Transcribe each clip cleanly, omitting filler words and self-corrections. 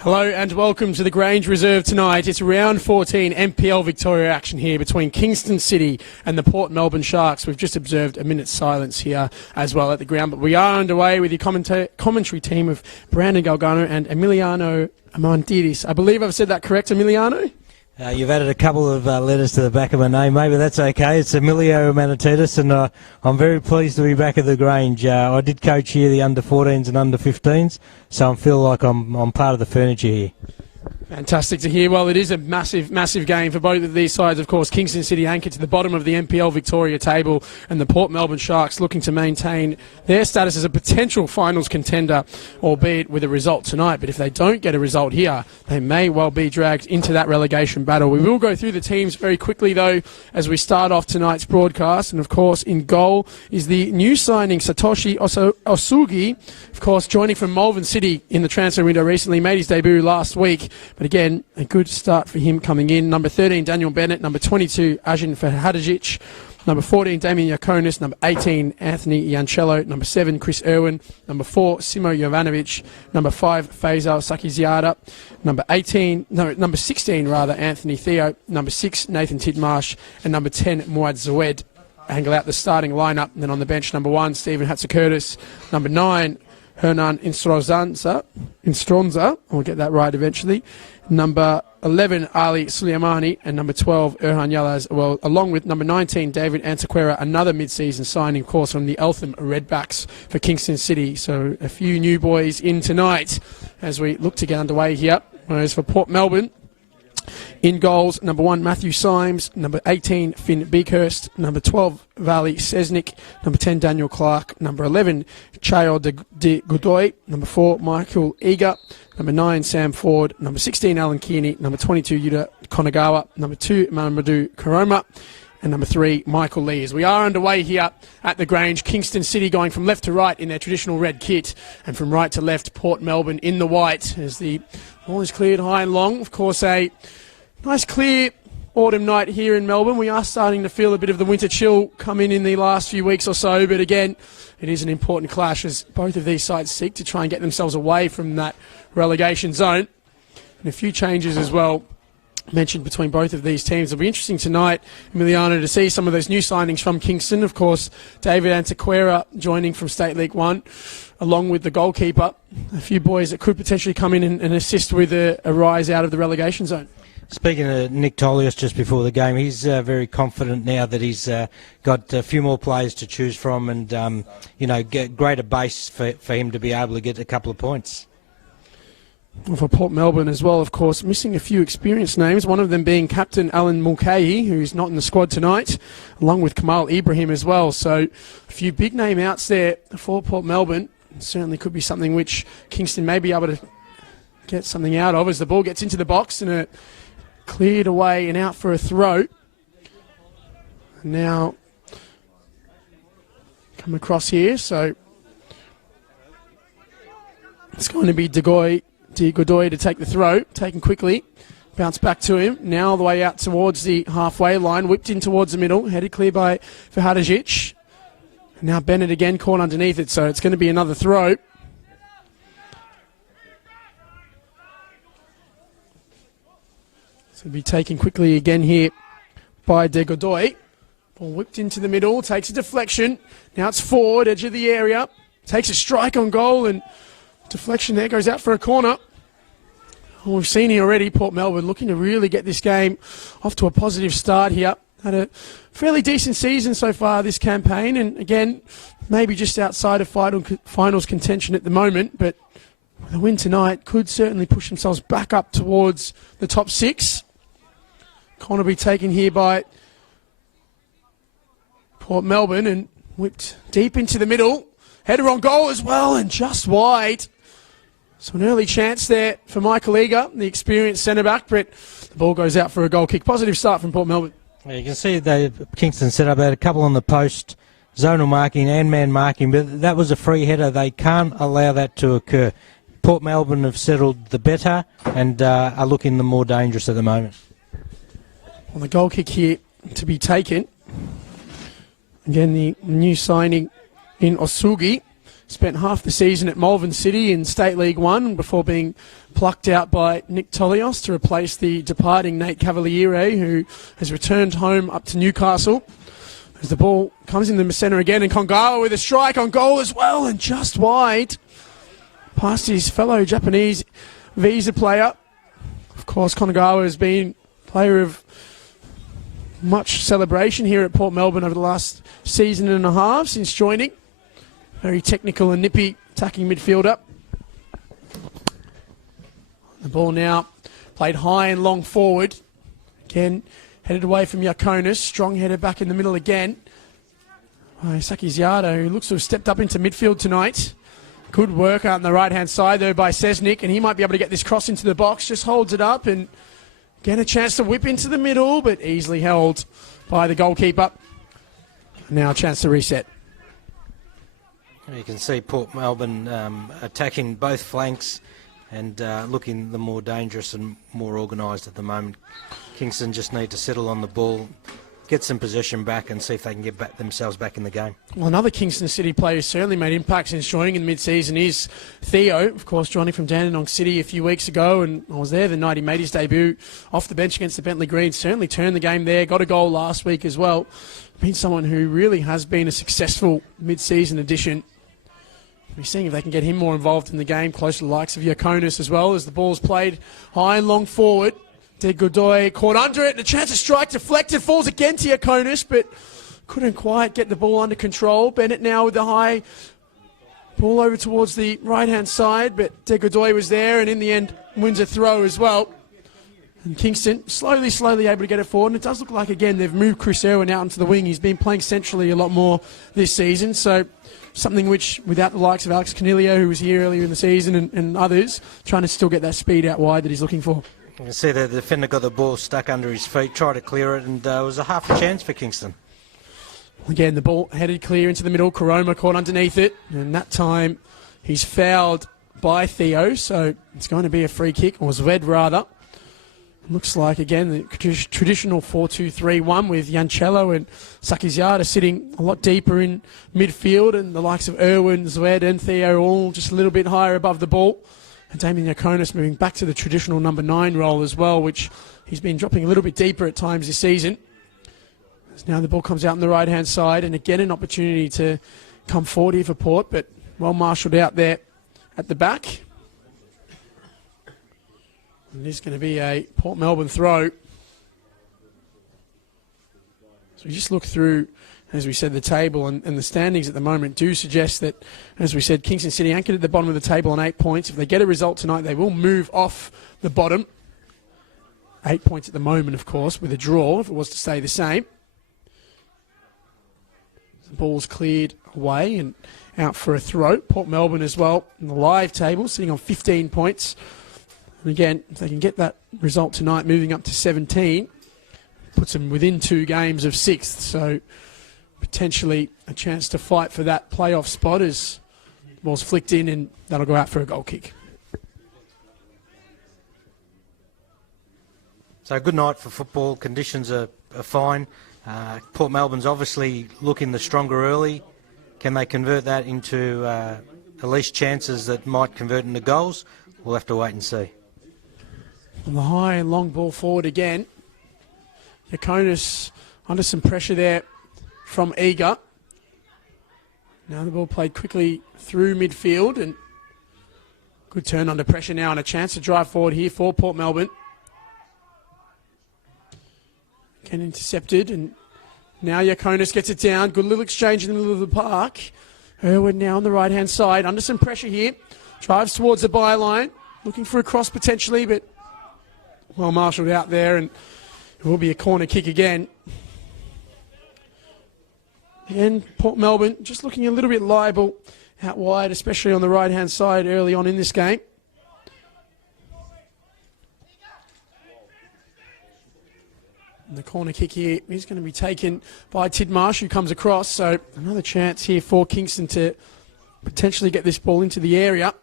Hello and welcome to the Grange Reserve tonight. It's round 14 NPL Victoria action here between Kingston City and the Port Melbourne Sharks. We've just observed a minute's silence here as well at the ground, but we are underway with your commentary team of Brandon Galgano and Emiliano Amandiris. I believe I've said that correct, Emiliano? You've added a couple of letters to the back of my name. Maybe that's okay. It's Emilio Manatidis, and I'm very pleased to be back at the Grange. I did coach here the under-14s and under-15s, so I feel like I'm part of the furniture here. Fantastic to hear. Well, it is a massive, massive game for both of these sides. Of course, Kingston City anchored to the bottom of the NPL Victoria table, and the Port Melbourne Sharks looking to maintain their status as a potential finals contender, albeit with a result tonight. But if they don't get a result here, they may well be dragged into that relegation battle. We will go through the teams very quickly, though, as we start off tonight's broadcast. And, of course, in goal is the new signing, Satoshi Osugi, of course, joining from Melbourne City in the transfer window recently, made his debut last week. But again, a good start for him coming in. Number 13, Daniel Bennett. Number 22, Ajin Fahadajic. Number 14, Damian Yakonis. Number 18, Anthony Yancello. Number 7, Chris Irwin. Number 4, Simo Jovanovic. Number 5, Faisal Sakiziada. Number 16, Anthony Theo. Number 6, Nathan Tidmarsh. And number 10, Muad Zawed. Angle out the starting lineup. And then on the bench, number 1, Stephen Hatzakurtis. Number 9, Hernan Instronza, I'll get that right eventually. Number 11, Ali Suleimani, and number 12, Erhan Yalaz, well, along with number 19, David Antequera, another mid-season signing, of course, from the Eltham Redbacks for Kingston City. So a few new boys in tonight as we look to get underway here. Whereas for Port Melbourne, in goals, number 1, Matthew Symes. Number 18, Finn Beakhurst. Number 12, Vali Sesnick. Number 10, Daniel Clark. Number 11, Chayo de Godoy. Number 4, Michael Eager. Number 9, Sam Ford. Number 16, Alan Kearney. Number 22, Yuta Konagawa. Number 2, Mamadou Karoma. And number 3, Michael Lee. As we are underway here at the Grange, Kingston City going from left to right in their traditional red kit, and from right to left, Port Melbourne in the white, as the ball is cleared high and long. Of course, a nice clear autumn night here in Melbourne. We are starting to feel a bit of the winter chill come in the last few weeks or so, but again, it is an important clash as both of these sides seek to try and get themselves away from that relegation zone. And a few changes as well mentioned between both of these teams. It'll be interesting tonight, Emiliano, to see some of those new signings from Kingston. Of course, David Antequera joining from State League 1, along with the goalkeeper. A few boys that could potentially come in and assist with a rise out of the relegation zone. Speaking of Nick Tolios just before the game, he's very confident now that he's got a few more players to choose from and, get greater base for him to be able to get a couple of points. Well, for Port Melbourne as well, of course, missing a few experienced names, one of them being Captain Alan Mulcahy, who's not in the squad tonight, along with Kamal Ibrahim as well. So a few big name outs there for Port Melbourne. Certainly could be something which Kingston may be able to get something out of as the ball gets into the box and it cleared away and out for a throw. Now come across here, so it's going to be De Godoy to take the throw, taken quickly, bounce back to him, now all the way out towards the halfway line, whipped in towards the middle, headed clear by Fahadajic. Now Bennett again caught underneath it, so it's going to be another throw. So it'll be taken quickly again here by De Godoy. Ball whipped into the middle, takes a deflection, now it's forward, edge of the area, takes a strike on goal and deflection there, goes out for a corner. Well, we've seen here already, Port Melbourne looking to really get this game off to a positive start here. Had a fairly decent season so far this campaign, and again, maybe just outside of finals contention at the moment, but with a win tonight, could certainly push themselves back up towards the top 6. Corner be taken here by Port Melbourne and whipped deep into the middle. Header on goal as well, and just wide. So an early chance there for Michael Eager, the experienced centre-back, but the ball goes out for a goal kick. Positive start from Port Melbourne. You can see Kingston set up, had a couple on the post, zonal marking and man marking, but that was a free header. They can't allow that to occur. Port Melbourne have settled the better and are looking the more dangerous at the moment. Well, the goal kick here to be taken. Again, the new signing in Osugi. Spent half the season at Melbourne City in State League 1 before being plucked out by Nick Tolios to replace the departing Nate Cavaliere, who has returned home up to Newcastle. As the ball comes in the centre again, and Kongawa with a strike on goal as well, and just wide past his fellow Japanese visa player. Of course, Kongawa has been player of much celebration here at Port Melbourne over the last season and a half since joining. Very technical and nippy attacking midfielder. The ball now played high and long forward. Again, headed away from Yakonis. Strong header back in the middle again. Sakiziada, who looks to have stepped up into midfield tonight. Good work out on the right-hand side, though, by Sesnik, and he might be able to get this cross into the box. Just holds it up and get a chance to whip into the middle, but easily held by the goalkeeper. Now a chance to reset. You can see Port Melbourne attacking both flanks and looking the more dangerous and more organised at the moment. Kingston just need to settle on the ball, get some possession back and see if they can get themselves back in the game. Well, another Kingston City player who's certainly made impact since joining in mid-season is Theo, of course, joining from Dandenong City a few weeks ago, and I was there the night he made his debut off the bench against the Bentley Greens. Certainly turned the game there, got a goal last week as well. Been someone who really has been a successful mid-season addition. We're seeing if they can get him more involved in the game, close to the likes of Yakonis as well, as the ball's played high and long forward. De Godoy caught under it, and a chance to strike, deflected, falls again to Yakonis, but couldn't quite get the ball under control. Bennett now with the high ball over towards the right-hand side, but De Godoy was there, and in the end wins a throw as well. And Kingston slowly able to get it forward, and it does look like, again, they've moved Chris Irwin out into the wing. He's been playing centrally a lot more this season, so something which, without the likes of Alex Canilio, who was here earlier in the season, and others, trying to still get that speed out wide that he's looking for. You can see the defender got the ball stuck under his feet, tried to clear it, and it was a half a chance for Kingston. Again, the ball headed clear into the middle. Karoma caught underneath it, and that time he's fouled by Theo, so it's going to be a free kick, or Zved rather. Looks like, again, the traditional 4-2-3-1 with Yancello and Sakiziada sitting a lot deeper in midfield, and the likes of Irwin, Zved and Theo all just a little bit higher above the ball. And Damien Yakonis moving back to the traditional number 9 role as well, which he's been dropping a little bit deeper at times this season. As now the ball comes out on the right-hand side, and again an opportunity to come forward here for Port, but well marshalled out there at the back. And it is going to be a Port Melbourne throw. So we just look through, as we said, the table and the standings at the moment do suggest that, as we said, Kingston City anchored at the bottom of the table on 8 points. If they get a result tonight, they will move off the bottom. 8 points at the moment, of course, with a draw, if it was to stay the same. The ball's cleared away and out for a throw. Port Melbourne as well in the live table, sitting on 15 points. And again, if they can get that result tonight, moving up to 17, puts them within 2 games of 6th. So potentially a chance to fight for that playoff spot as the ball's flicked in, and that'll go out for a goal kick. So good night for football. Conditions are fine. Port Melbourne's obviously looking the stronger early. Can they convert that into at least chances that might convert into goals? We'll have to wait and see. And the high and long ball forward again. Yakonis under some pressure there from Eager. Now the ball played quickly through midfield, and good turn under pressure now, and a chance to drive forward here for Port Melbourne. Again intercepted, and now Yakonis gets it down. Good little exchange in the middle of the park. Irwin now on the right-hand side, under some pressure here. Drives towards the byline, looking for a cross potentially, but well marshalled out there, and it will be a corner kick again. And Port Melbourne just looking a little bit liable out wide, especially on the right-hand side early on in this game. And the corner kick here is going to be taken by Tidmarsh, who comes across. So another chance here for Kingston to potentially get this ball into the area.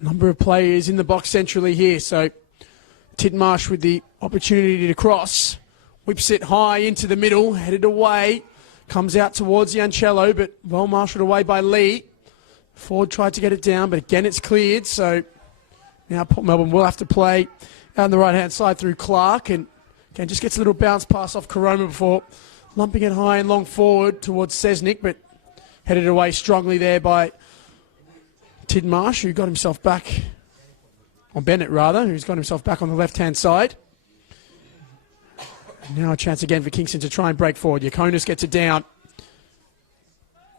Number of players in the box centrally here. So Tidmarsh with the opportunity to cross. Whips it high into the middle, headed away. Comes out towards Yancello, but well marshalled away by Lee. Ford tried to get it down, but again it's cleared. So now Port Melbourne will have to play out on the right-hand side through Clark. And again, just gets a little bounce pass off Koroma before lumping it high and long forward towards Sesnick, but headed away strongly there by Tidmarsh, who got himself back, or Bennett rather, who's got himself back on the left-hand side. Now a chance again for Kingston to try and break forward. Yakonis gets it down.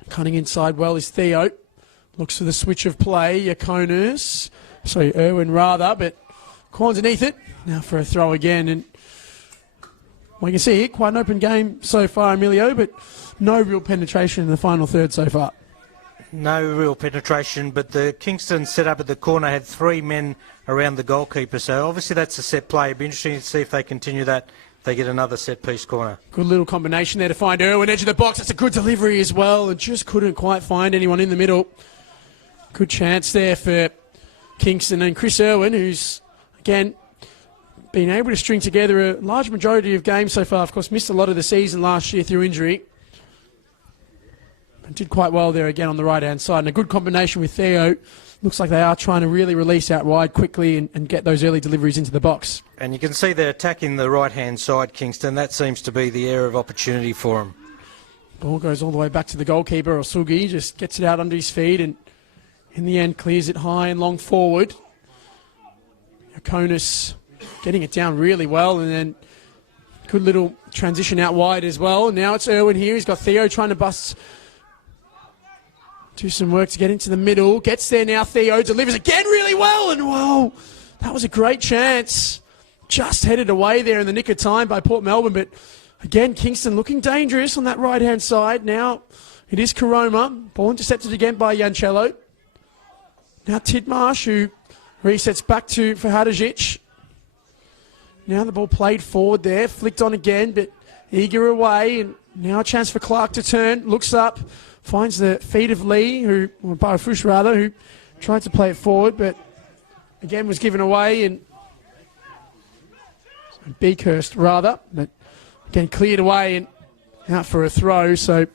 Cutting inside well is Theo. Looks for the switch of play. Yakonis, sorry, Irwin rather, but Corns underneath it. Now for a throw again. And well, you can see here, quite an open game so far, Emilio, but no real penetration in the final third so far. No real penetration, but the Kingston set up at the corner had 3 men around the goalkeeper, so obviously that's a set play. It'd be interesting to see if they continue that, if they get another set-piece corner. Good little combination there to find Irwin, edge of the box. That's a good delivery as well, and just couldn't quite find anyone in the middle. Good chance there for Kingston and Chris Irwin, who's, again, been able to string together a large majority of games so far. Of course, missed a lot of the season last year through injury. Did quite well there again on the right-hand side. And a good combination with Theo. Looks like they are trying to really release out wide quickly and get those early deliveries into the box. And you can see they're attacking the right-hand side, Kingston. That seems to be the area of opportunity for them. Ball goes all the way back to the goalkeeper, Osugi. Just gets it out under his feet and in the end clears it high and long forward. Yakonis getting it down really well, and then good little transition out wide as well. Now it's Irwin here. He's got Theo trying to do some work to get into the middle. Gets there now. Theo delivers again really well. And whoa, that was a great chance. Just headed away there in the nick of time by Port Melbourne. But again, Kingston looking dangerous on that right-hand side. Now it is Koroma. Ball intercepted again by Yancello. Now Tidmarsh, who resets back to Hadžić. Now the ball played forward there. Flicked on again, but eager away. And now a chance for Clark to turn. Looks up. Finds the feet of Lee, or Barafush rather, who tried to play it forward, but again was given away. And Beakhurst rather, but again cleared away and out for a throw. So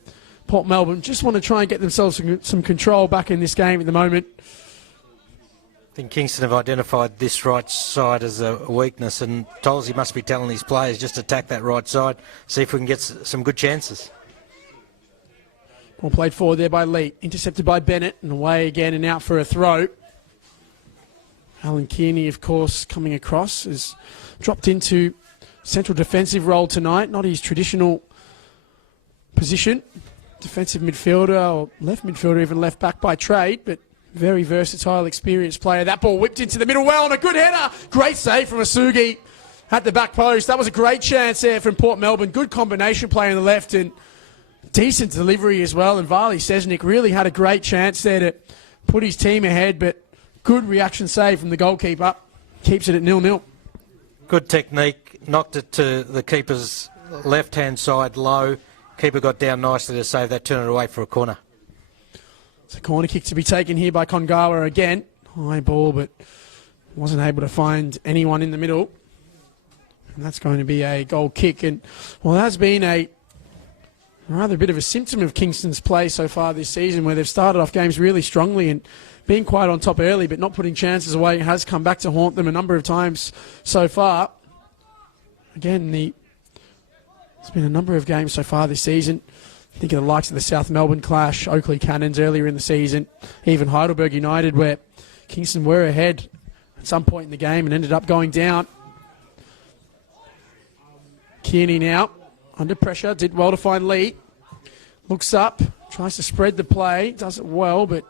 Port Melbourne just want to try and get themselves some control back in this game at the moment. I think Kingston have identified this right side as a weakness, and Tolsey must be telling his players just attack that right side, see if we can get some good chances. Ball played forward there by Lee. Intercepted by Bennett and away again and out for a throw. Alan Kearney, of course, coming across, has dropped into central defensive role tonight. Not his traditional position. Defensive midfielder or left midfielder, even left back by trade, but very versatile, experienced player. That ball whipped into the middle well and a good header. Great save from Asugi at the back post. That was a great chance there from Port Melbourne. Good combination play on the left and decent delivery as well, and Varley Sesnick really had a great chance there to put his team ahead, but good reaction save from the goalkeeper. Keeps it at 0-0. Good technique, knocked it to the keeper's left-hand side low. Keeper got down nicely to save that, turn it away for a corner. It's a corner kick to be taken here by Kongawa again. High ball, but wasn't able to find anyone in the middle. And that's going to be a goal kick. And, well, that's been a rather a bit of a symptom of Kingston's play so far this season, where they've started off games really strongly and being quite on top early, but not putting chances away. It has come back to haunt them a number of times so far. Again, it's been a number of games so far this season. Think of the likes of the South Melbourne clash, Oakley Cannons earlier in the season, even Heidelberg United, where Kingston were ahead at some point in the game and ended up going down. Kearney now under pressure, did well to find Lee. Looks up, tries to spread the play, does it well, but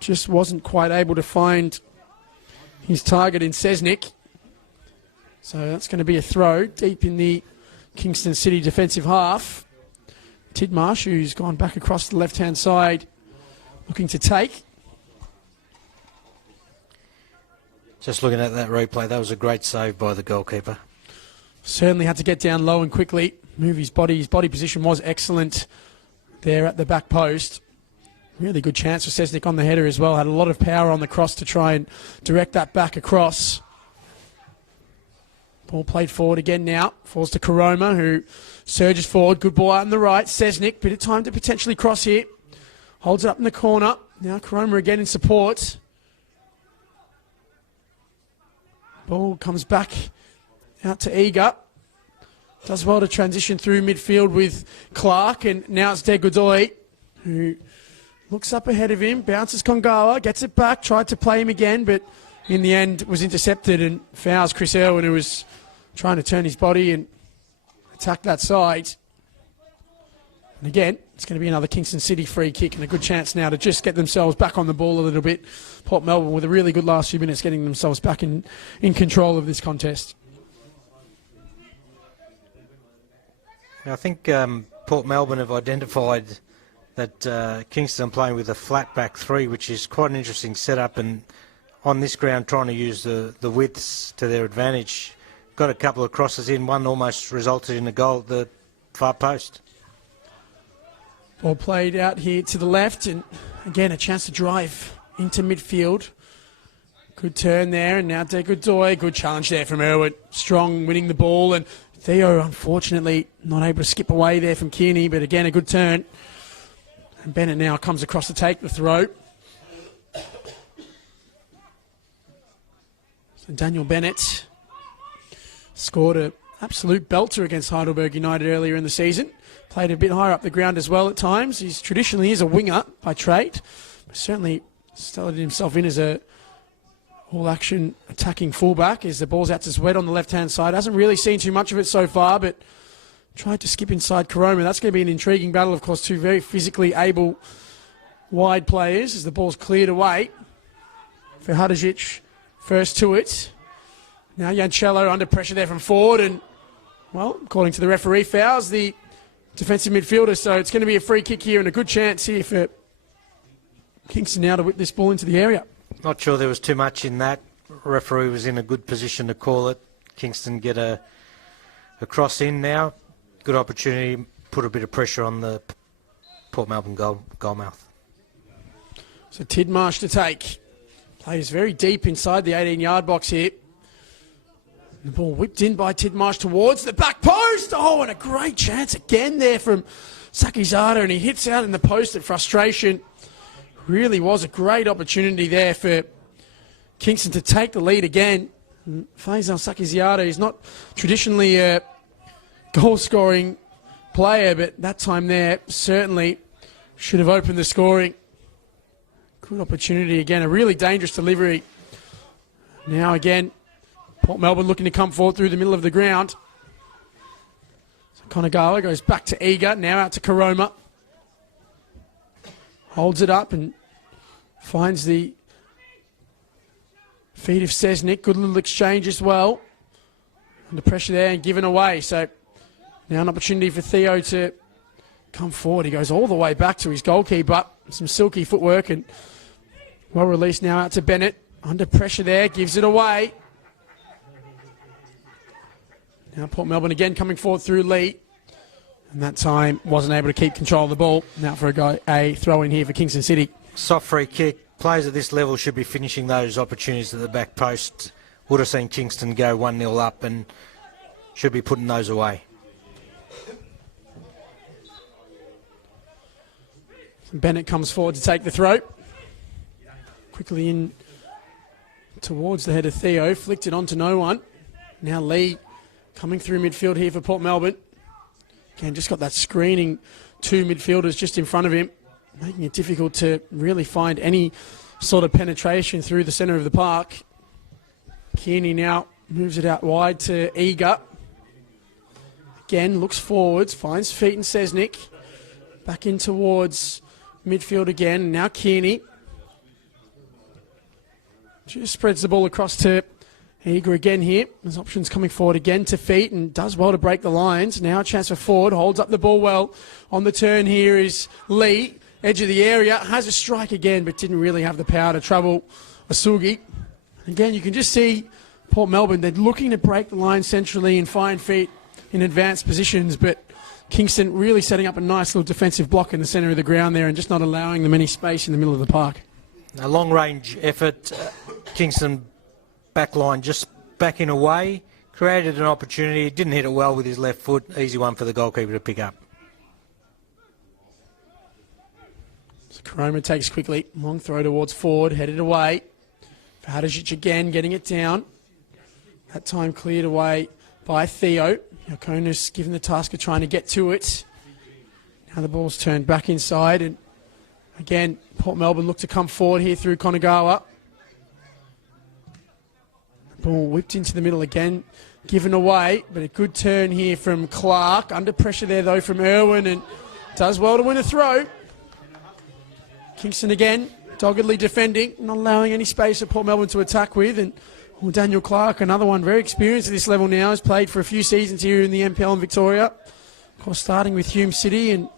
just wasn't quite able to find his target in Sesnick. So that's going to be a throw deep in the Kingston City defensive half. Tidmarsh, who's gone back across the left-hand side, looking to take. Just looking at that replay, that was a great save by the goalkeeper. Certainly had to get down low and quickly move his body. His body position was excellent there at the back post. Really good chance for Sesnick on the header as well. Had a lot of power on the cross to try and direct that back across. Ball played forward again now. Falls to Koroma, who surges forward. Good ball out on the right. Sesnick, bit of time to potentially cross here. Holds it up in the corner. Now Coroma again in support. Ball comes back out to Eager. Does well to transition through midfield with Clark, and now it's De Godoy, who looks up ahead of him, bounces Kongawa, gets it back, tried to play him again, but in the end was intercepted and fouls Chris Irwin, who was trying to turn his body and attack that side. And again, it's going to be another Kingston City free kick and a good chance now to just get themselves back on the ball a little bit. Port Melbourne with a really good last few minutes getting themselves back in control of this contest. I think Port Melbourne have identified that Kingston are playing with a flat back three, which is quite an interesting setup, and on this ground trying to use the widths to their advantage. Got a couple of crosses in, one almost resulted in a goal at the far post. Ball played out here to the left, and again a chance to drive into midfield. Good turn there, and now De Godoy. Good challenge there from Irwin. Strong winning the ball, and Theo unfortunately not able to skip away there from Kearney, but again a good turn. And Bennett now comes across to take the throw. So Daniel Bennett scored an absolute belter against Heidelberg United earlier in the season. Played a bit higher up the ground as well at times. He's traditionally is a winger by trade, but certainly started himself in as a all-action attacking fullback as the ball's out to Zwed on the left-hand side. Hasn't really seen too much of it so far, but tried to skip inside Coroma. That's going to be an intriguing battle, of course, two very physically able wide players as the ball's cleared away. For Hadžić, first to it. Now Jancello under pressure there from forward, and, well, according to the referee, fouls the defensive midfielder, so it's going to be a free kick here and a good chance here for Kingston now to whip this ball into the area. Not sure there was too much in that. Referee was in a good position to call it. Kingston get a cross in now. Good opportunity, put a bit of pressure on the Port Melbourne goalmouth. So Tidmarsh to take. Plays very deep inside the 18-yard box here. The ball whipped in by Tidmarsh towards the back post. Oh, and a great chance again there from Sakizada, and he hits out in the post at frustration. Really was a great opportunity there for Kingston to take the lead again. Faisal Sakizada is not traditionally a goal-scoring player, but that time there certainly should have opened the scoring. Good opportunity again, a really dangerous delivery. Now again, Port Melbourne looking to come forward through the middle of the ground. So Konagawa goes back to Eager, now out to Coroma. Holds it up and finds the feet of Cesnik. Good little exchange as well. Under pressure there and given away. So now an opportunity for Theo to come forward. He goes all the way back to his goalkeeper. Some silky footwork and well released now out to Bennett. Under pressure there, gives it away. Now Port Melbourne again coming forward through Lee. And that time wasn't able to keep control of the ball. Now for a throw in here for Kingston City. Soft free kick. Players at this level should be finishing those opportunities at the back post. Would have seen Kingston go 1-0 up and should be putting those away. Bennett comes forward to take the throw. Quickly in towards the head of Theo. Flicked it on to no one. Now Lee coming through midfield here for Port Melbourne. Again, just got that screening, two midfielders just in front of him, making it difficult to really find any sort of penetration through the centre of the park. Kearney now moves it out wide to Eager. Again, looks forwards, finds feet and Cesnik. Back in towards midfield again. Now Kearney. Just spreads the ball across to Eager again here. There's options coming forward again to feet and does well to break the lines. Now a chance for Ford. Holds up the ball well. On the turn here is Lee. Edge of the area. Has a strike again but didn't really have the power to trouble Asugi. Again, you can just see Port Melbourne. They're looking to break the line centrally and find feet in advanced positions, but Kingston really setting up a nice little defensive block in the centre of the ground there and just not allowing them any space in the middle of the park. A long-range effort. Kingston backline just backing away, created an opportunity, didn't hit it well with his left foot. Easy one for the goalkeeper to pick up. Koroma takes quickly. Long throw towards forward, headed away. Hadžić again, getting it down. That time cleared away by Theo. Yakonis given the task of trying to get to it. Now the ball's turned back inside, and again, Port Melbourne look to come forward here through Konagawa. Ball whipped into the middle again, given away, but a good turn here from Clark. Under pressure there though from Irwin, and does well to win a throw. Kingston again, doggedly defending, not allowing any space for Port Melbourne to attack with. And Daniel Clark, another one very experienced at this level now, has played for a few seasons here in the NPL in Victoria. Of course, starting with Hume City, and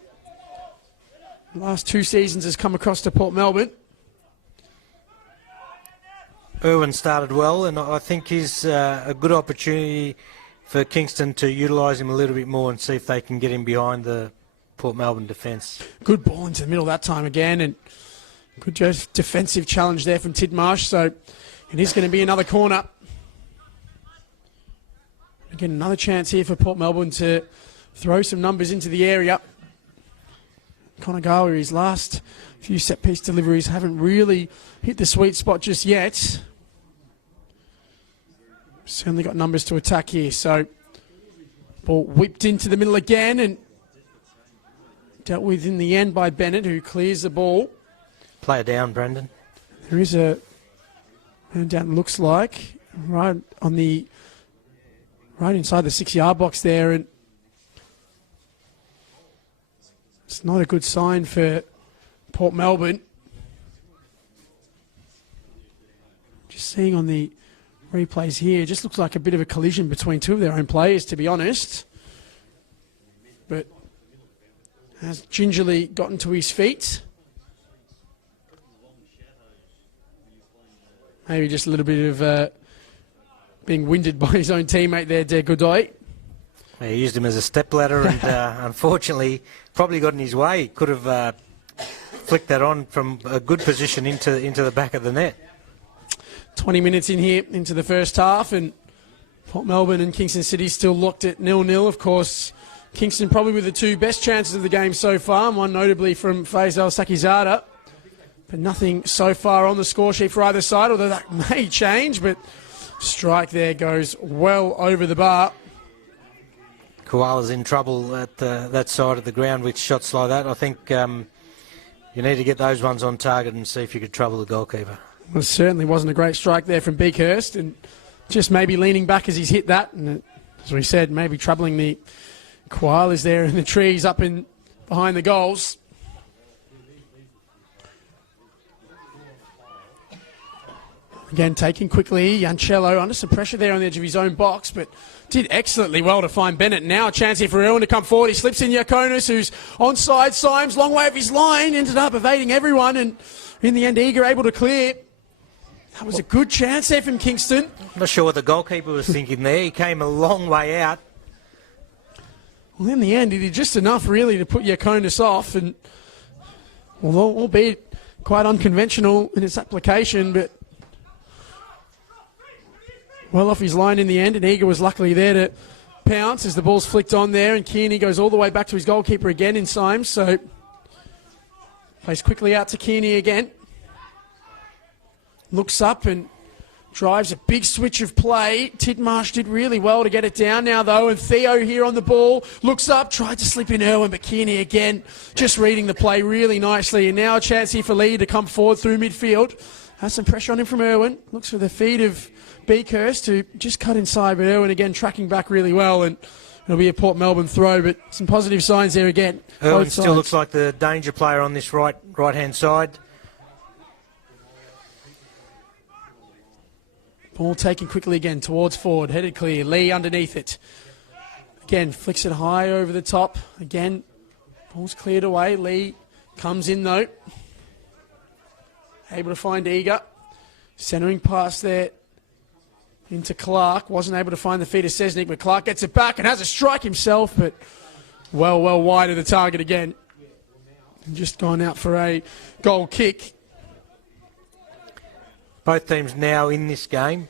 the last 2 seasons has come across to Port Melbourne. Irwin started well, and I think he's a good opportunity for Kingston to utilise him a little bit more and see if they can get him behind the Port Melbourne defence. Good ball into the middle that time again, and good defensive challenge there from Tidmarsh. So it is going to be another corner. Again, another chance here for Port Melbourne to throw some numbers into the area. Konagawa, his last few set-piece deliveries haven't really hit the sweet spot just yet. Certainly got numbers to attack here. So ball whipped into the middle again, and dealt with in the end by Bennett, who clears the ball. Player down, Brendan. There is a man down, looks like, right inside the 6-yard box there, and it's not a good sign for Port Melbourne. Just seeing on the replays here, it just looks like a bit of a collision between two of their own players, to be honest. But has gingerly gotten to his feet. Maybe just a little bit of being winded by his own teammate there, De Godoy. He used him as a stepladder, and unfortunately probably got in his way. Could have flicked that on from a good position into the back of the net. 20 minutes in here into the first half, and Port Melbourne and Kingston City still locked at 0-0. Of course, Kingston probably with the 2 best chances of the game so far, one notably from Faisal Sakizada. But nothing so far on the score sheet for either side, although that may change. But strike there goes well over the bar. Koala's in trouble at that side of the ground with shots like that. I think you need to get those ones on target and see if you could trouble the goalkeeper. Well, it certainly wasn't a great strike there from Beakhurst, and just maybe leaning back as he's hit that. And as we said, maybe troubling the koalas there in the trees up in behind the goals. Again, taking quickly, Yancello under some pressure there on the edge of his own box, but did excellently well to find Bennett. Now a chance here for Irwin to come forward. He slips in Yakonis, who's onside. Symes, long way of his line, ended up evading everyone, and in the end, Eager able to clear. That was a good chance there from Kingston. I'm not sure what the goalkeeper was thinking there. He came a long way out. Well, in the end, he did just enough, really, to put Yakonis off, and although albeit quite unconventional in its application, but well off his line in the end, and Eager was luckily there to pounce as the ball's flicked on there, and Kearney goes all the way back to his goalkeeper again in Symes, so plays quickly out to Kearney again. Looks up and drives a big switch of play. Tidmarsh did really well to get it down now, though, and Theo here on the ball. Looks up, tried to slip in Irwin, but Kearney again just reading the play really nicely, and now a chance here for Lee to come forward through midfield. Has some pressure on him from Irwin. Looks for the feed of Beakhurst, who just cut inside, but Irwin again tracking back really well, and it'll be a Port Melbourne throw, but some positive signs there again. Irwin still looks like the danger player on this right-hand side. Ball taken quickly again towards forward, headed clear. Lee underneath it. Again, flicks it high over the top. Again, ball's cleared away. Lee comes in though. Able to find Eager. Centering pass there into Clark. Wasn't able to find the feet of Sesnick, but Clark gets it back and has a strike himself, but well wide of the target again. Just gone out for a goal kick. Both teams now in this game.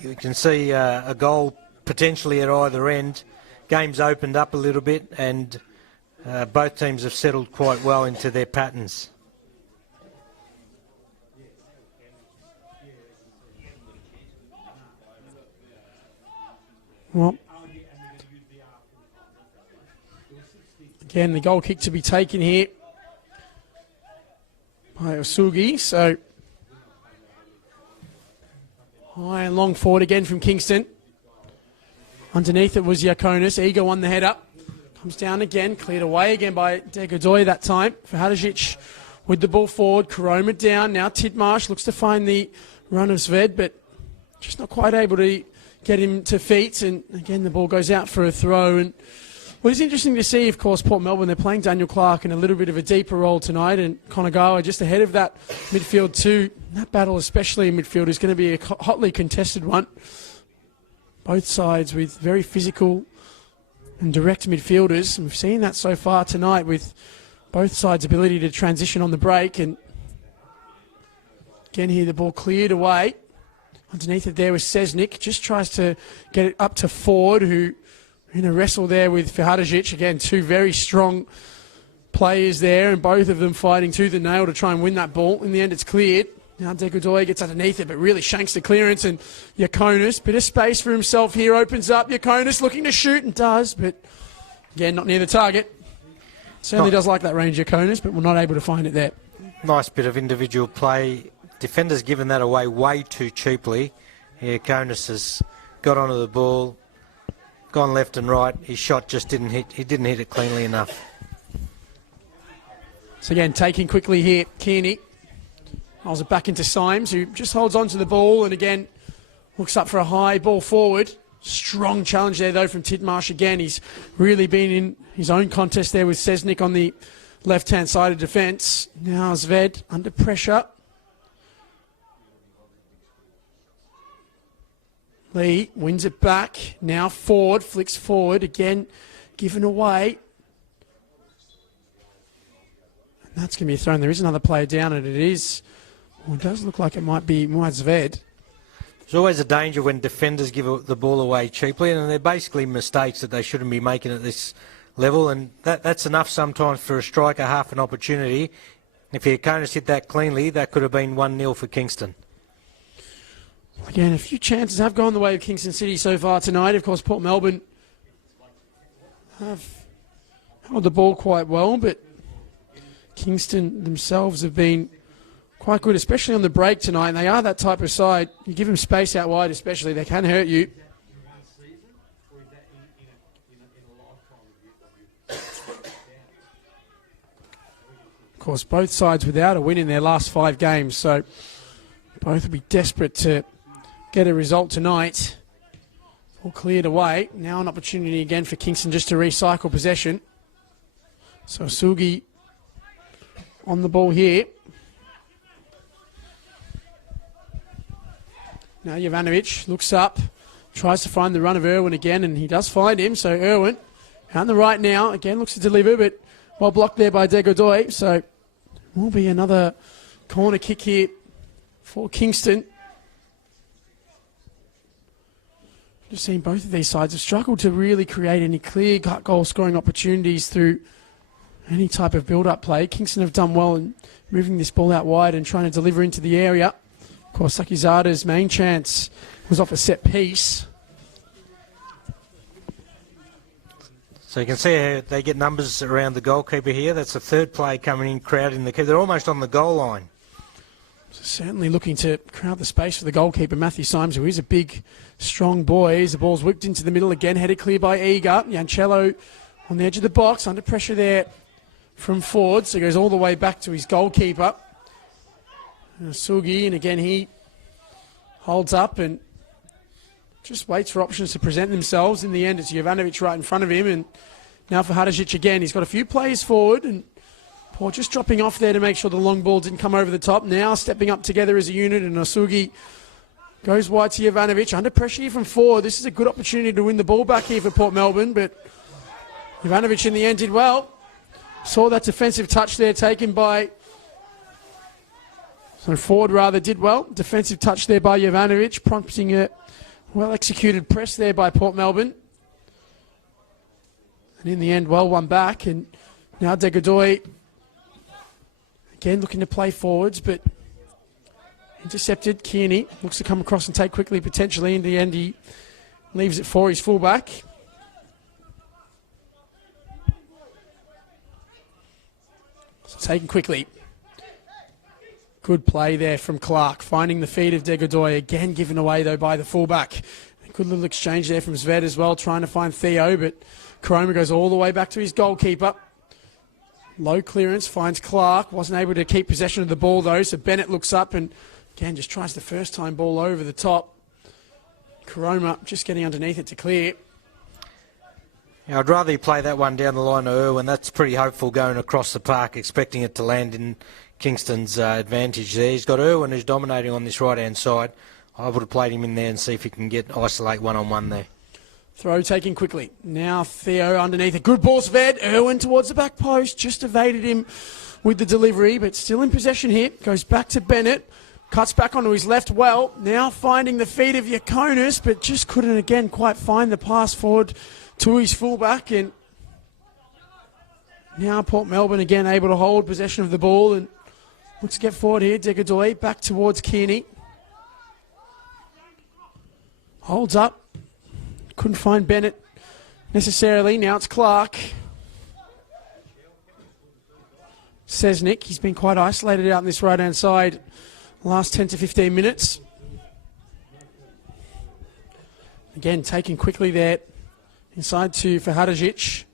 You can see a goal potentially at either end. Game's opened up a little bit, and both teams have settled quite well into their patterns. Well, again, the goal kick to be taken here by Osugi. So high and long forward again from Kingston. Underneath it was Yakonis. Ego won the header. Comes down again. Cleared away again by Degodoy that time. For Hadžić with the ball forward. Karoma down. Now Titmarsh looks to find the run of Zved, but just not quite able to get him to feet. And again, the ball goes out for a throw. And well, it's interesting to see, of course, Port Melbourne, they're playing Daniel Clark in a little bit of a deeper role tonight. And Konagawa just ahead of that midfield too. That battle, especially in midfield, is going to be a hotly contested one. Both sides with very physical and direct midfielders. And we've seen that so far tonight with both sides' ability to transition on the break. And again here, the ball cleared away. Underneath it there was Sesnik. Just tries to get it up to Ford, who in a wrestle there with Hadžić. Again, two very strong players there, and both of them fighting tooth and nail to try and win that ball. In the end, it's cleared. Now Degodoy gets underneath it, but really shanks the clearance, and Yakonis, bit of space for himself here, opens up. Yakonis looking to shoot, and does, but again, not near the target. Certainly does like that range, Yakonis, but we're not able to find it there. Nice bit of individual play. Defender's given that away way too cheaply. Yakonis has got onto the ball, gone left and right. His shot just didn't hit. He didn't hit it cleanly enough. So again, taking quickly here, Kearney. Holds it back into Symes, who just holds on to the ball and again looks up for a high ball forward. Strong challenge there, though, from Titmarsh again. He's really been in his own contest there with Sesnik on the left-hand side of defence. Now Zved under pressure. Lee wins it back. Now Ford flicks forward. Again, given away. And that's going to be thrown. There is another player down, and it is... Well, it does look like it might be Zved. There's always a danger when defenders give the ball away cheaply, and they're basically mistakes that they shouldn't be making at this level, and that's enough sometimes for a striker, half an opportunity. If Yakonis hit that cleanly, that could have been 1-0 for Kingston. Again, a few chances have gone the way of Kingston City so far tonight. Of course, Port Melbourne have held the ball quite well, but Kingston themselves have been quite good, especially on the break tonight. And they are that type of side. You give them space out wide, especially, they can hurt you. Of course, both sides without a win in their last 5 games, so both will be desperate to get a result tonight. All cleared away. Now an opportunity again for Kingston just to recycle possession. So Sugi on the ball here. Now Jovanovic looks up, tries to find the run of Irwin again, and he does find him. So Irwin on the right now, again looks to deliver, but well blocked there by Degodoy. So will be another corner kick here for Kingston. Just seen both of these sides have struggled to really create any clear goal scoring opportunities through any type of build-up play. Kingston have done well in moving this ball out wide and trying to deliver into the area. Of course, Sakizada's main chance was off a set piece. So you can see how they get numbers around the goalkeeper here. That's the third play coming in, crowding the keeper. They're almost on the goal line. So certainly looking to crowd the space for the goalkeeper, Matthew Symes, who is a big, strong boy. As the ball's whipped into the middle again, headed clear by Eager. Yancello on the edge of the box, under pressure there from Ford. So he goes all the way back to his goalkeeper. Sugi, and again he holds up and just waits for options to present themselves. In the end, it's Jovanovic right in front of him, and now for Hadžić again. He's got a few players forward, and Port just dropping off there to make sure the long ball didn't come over the top. Now stepping up together as a unit, and Osugi goes wide to Jovanovic. Under pressure here from Ford. This is a good opportunity to win the ball back here for Port Melbourne, but Jovanovic in the end did well. Saw that defensive touch there taken by... So Ford rather did well. Defensive touch there by Jovanovic, prompting a well-executed press there by Port Melbourne. And in the end, well won back. And now Degodoy, again, looking to play forwards, but intercepted. Kearney looks to come across and take quickly, potentially. In the end, he Leaves it for his fullback. So taken quickly. Good play there from Clark, finding the feet of Degodoy, again given away though by the fullback. Good little exchange there from Zved as well, trying to find Theo, but Koroma goes all the way back to his goalkeeper. Low clearance, finds Clark, wasn't able to keep possession of the ball though, so Bennett looks up and again just tries the first time ball over the top. Koroma just getting underneath it to clear. Yeah, I'd rather he play that one down the line to Irwin. That's pretty hopeful going across the park, expecting it to land in Kingston's advantage there. He's got Irwin who's dominating on this right-hand side. I would have played him in there and see if he can isolate one-on-one there. Throw taken quickly. Now Theo underneath. A good ball, Sved. Irwin towards the back post. Just evaded him with the delivery, but still in possession here. Goes back to Bennett. Cuts back onto his left well. Now finding the feet of Yakonis, but just couldn't again quite find the pass forward to his fullback. And now Port Melbourne again able to hold possession of the ball and looks to get forward here. Degodoy back towards Kearney. Holds up. Couldn't find Bennett necessarily. Now it's Clark. Sesnick, he's been quite isolated out on this right-hand side last 10 to 15 minutes. Again, taken quickly there. Inside to Fahadajic.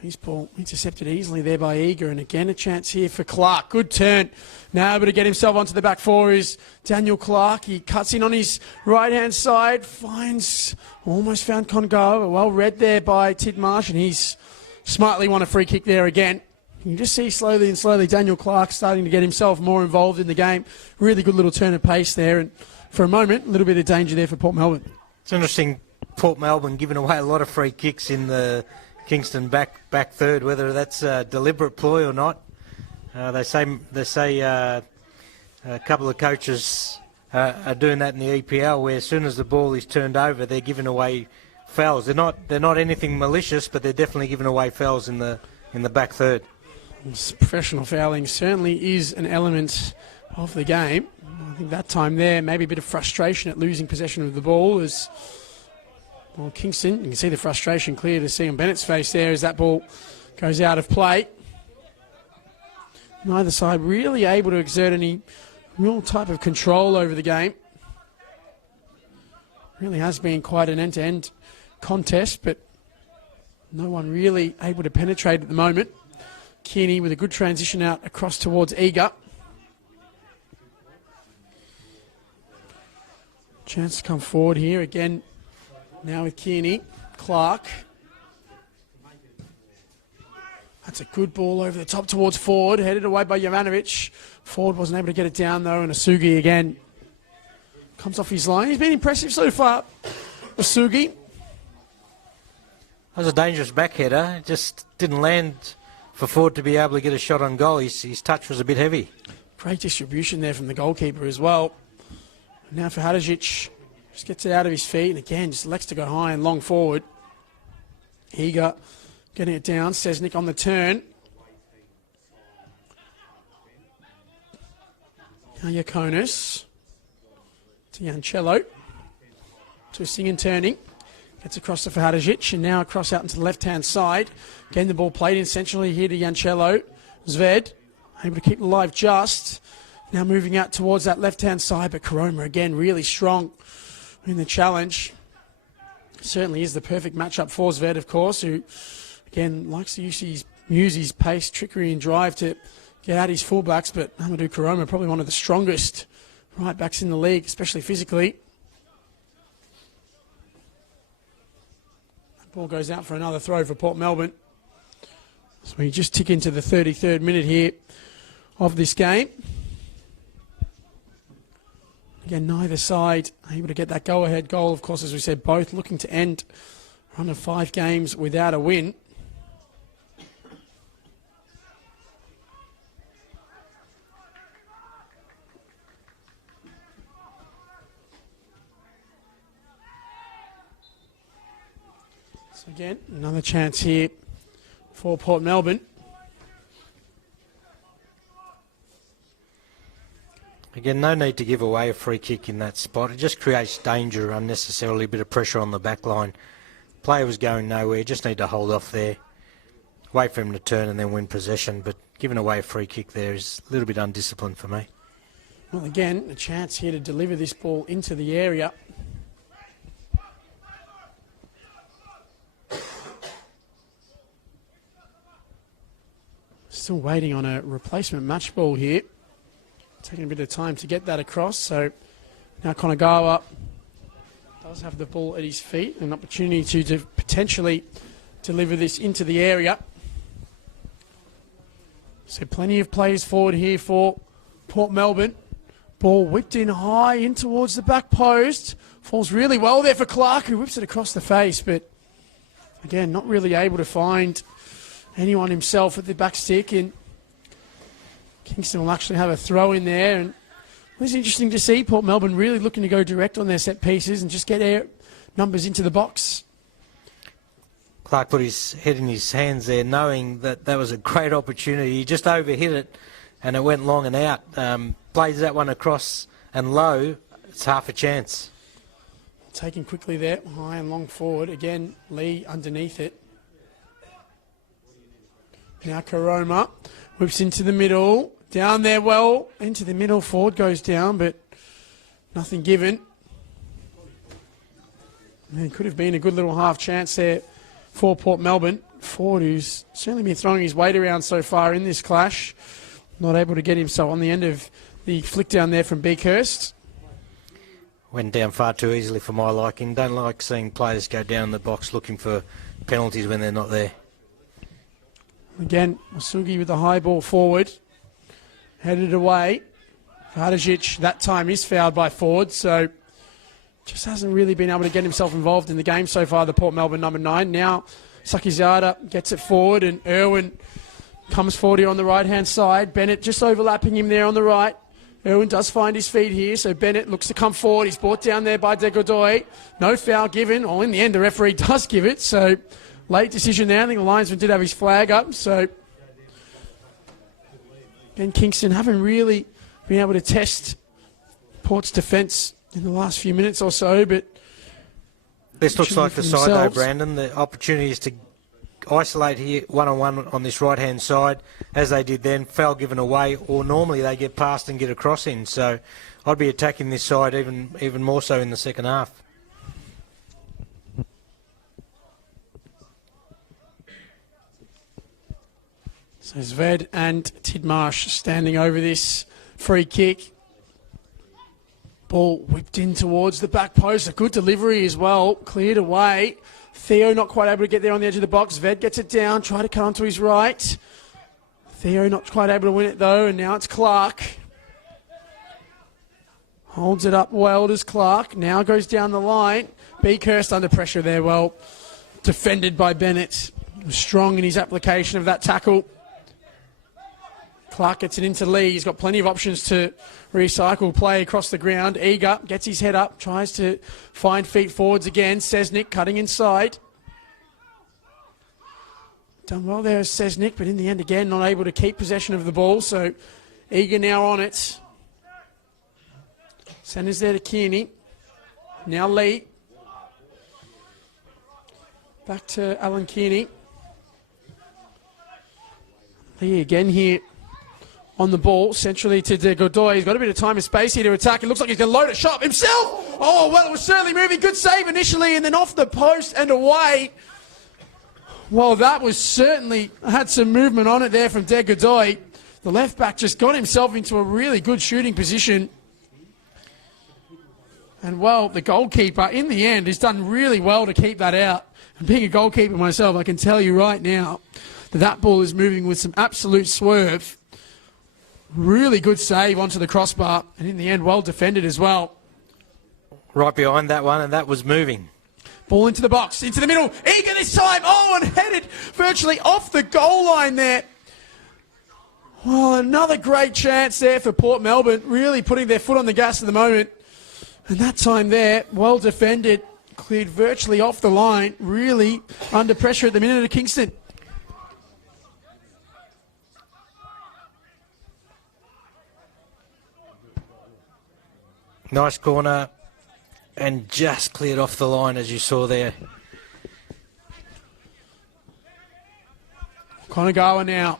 His ball intercepted easily there by Eager, and again a chance here for Clark. Good turn. Now able to get himself onto the back four is Daniel Clark. He cuts in on his right-hand side, almost found Congo. Well read there by Tidmarsh, and he's smartly won a free kick there again. You can just see slowly and slowly Daniel Clark starting to get himself more involved in the game. Really good little turn of pace there, and for a moment, a little bit of danger there for Port Melbourne. It's interesting, Port Melbourne giving away a lot of free kicks in the Kingston back third, whether that's a deliberate ploy or not. They say a couple of coaches are doing that in the EPL, where as soon as the ball is turned over, they're giving away fouls. They're not anything malicious, but they're definitely giving away fouls in the back third. Professional fouling certainly is an element of the game. I think that time there, maybe a bit of frustration at losing possession of the ball as well, Kingston, you can see the frustration clear to see on Bennett's face there as that ball goes out of play. Neither side really able to exert any real type of control over the game. Really has been quite an end-to-end contest, but no one really able to penetrate at the moment. Kearney with a good transition out across towards Eager. Chance to come forward here again. Now with Kearney, Clark. That's a good ball over the top towards Ford, headed away by Jovanovic. Ford wasn't able to get it down though, and Asugi again comes off his line. He's been impressive so far, Asugi. That was a dangerous back header. It just didn't land for Ford to be able to get a shot on goal. His touch was a bit heavy. Great distribution there from the goalkeeper as well. Now for Hadajic. Just gets it out of his feet, and again, just elects to go high and long forward. Eager getting it down. Sesnick on the turn. Now Yakonis to Yancello. Twisting and turning. Gets across to Fahadajic, and now across out into the left-hand side. Again, the ball played in centrally here to Yancello. Zved, able to keep it alive just. Now moving out towards that left-hand side, but Koroma again really strong in the challenge. Certainly is the perfect matchup for Zved, of course, who again likes to use his pace, trickery and drive to get out his fullbacks, but Amadou Koroma probably one of the strongest right backs in the league, especially physically. That ball goes out for another throw for Port Melbourne. So we just tick into the 33rd minute here of this game. Again, neither side able to get that go-ahead goal. Of course, as we said, both looking to end a run of 5 games without a win. So again, another chance here for Port Melbourne. Again, no need to give away a free kick in that spot. It just creates danger unnecessarily, a bit of pressure on the back line. Player was going nowhere, just need to hold off there. Wait for him to turn and then win possession, but giving away a free kick there is a little bit undisciplined for me. Well, again, a chance here to deliver this ball into the area. Still waiting on a replacement match ball here. Taking a bit of time to get that across. So now Konagawa does have the ball at his feet. An opportunity to potentially deliver this into the area. So plenty of players forward here for Port Melbourne. Ball whipped in high in towards the back post. Falls really well there for Clark, who whips it across the face. But again, not really able to find anyone himself at the back stick, and Kingston will actually have a throw in there. And it was interesting to see Port Melbourne really looking to go direct on their set pieces and just get their numbers into the box. Clark put his head in his hands there, knowing that that was a great opportunity. He just overhit it and it went long and out. Plays that one across and low, it's half a chance. Taken quickly there, high and long forward. Again, Lee underneath it. Now Karoma whips into the middle. Down there well. Into the middle. Ford goes down, but nothing given. And it could have been a good little half chance there for Port Melbourne. Ford, who's certainly been throwing his weight around so far in this clash. Not able to get himself on the end of the flick down there from Beakhurst. Went down far too easily for my liking. Don't like seeing players go down the box looking for penalties when they're not there. Again, Masugi with the high ball forward. Headed away. Vardajic that time is fouled by Ford, so just hasn't really been able to get himself involved in the game so far, the Port Melbourne number 9. Now Sakizada gets it forward and Irwin comes forward here on the right-hand side. Bennett just overlapping him there on the right. Irwin does find his feet here, so Bennett looks to come forward. He's brought down there by De Godoy. No foul given. Well, in the end, the referee does give it, so late decision there. I think the linesman did have his flag up. So, again, Kingston haven't really been able to test Port's defence in the last few minutes or so. But this looks like the side, though, Brandon. The opportunity is to isolate here one-on-one on this right-hand side, as they did then. Foul given away, or normally they get past and get a cross in. So I'd be attacking this side even more so in the second half. So Zved and Tidmarsh standing over this free kick. Ball whipped in towards the back post. A good delivery as well. Cleared away. Theo not quite able to get there on the edge of the box. Zved gets it down. Try to cut onto his right. Theo not quite able to win it though. And now it's Clark. Holds it up well as Clark. Now goes down the line. Beakhurst under pressure there. Well defended by Bennett. Strong in his application of that tackle. Clark gets it into Lee. He's got plenty of options to recycle play across the ground. Eager gets his head up, tries to find feet forwards again. Sesnick cutting inside. Done well there as Sesnick, but in the end again not able to keep possession of the ball. So Eager now on it. Centers there to Kearney. Now Lee. Back to Alan Kearney. Lee again here on the ball, centrally to De Godoy. He's got a bit of time and space here to attack. It looks like he's going to load a shot himself. Oh, well, it was certainly moving. Good save initially, and then off the post and away. Well, that was certainly had some movement on it there from De Godoy. The left back just got himself into a really good shooting position. And, well, the goalkeeper, in the end, has done really well to keep that out. And being a goalkeeper myself, I can tell you right now that that ball is moving with some absolute swerve. Really good save onto the crossbar, and in the end, well defended as well. Right behind that one, and that was moving. Ball into the box, into the middle. Eager this time. Oh, and headed virtually off the goal line there. Well, another great chance there for Port Melbourne, really putting their foot on the gas at the moment. And that time there, well defended, cleared virtually off the line, really under pressure at the minute of Kingston. Nice corner, and just cleared off the line, as you saw there. Konagawa now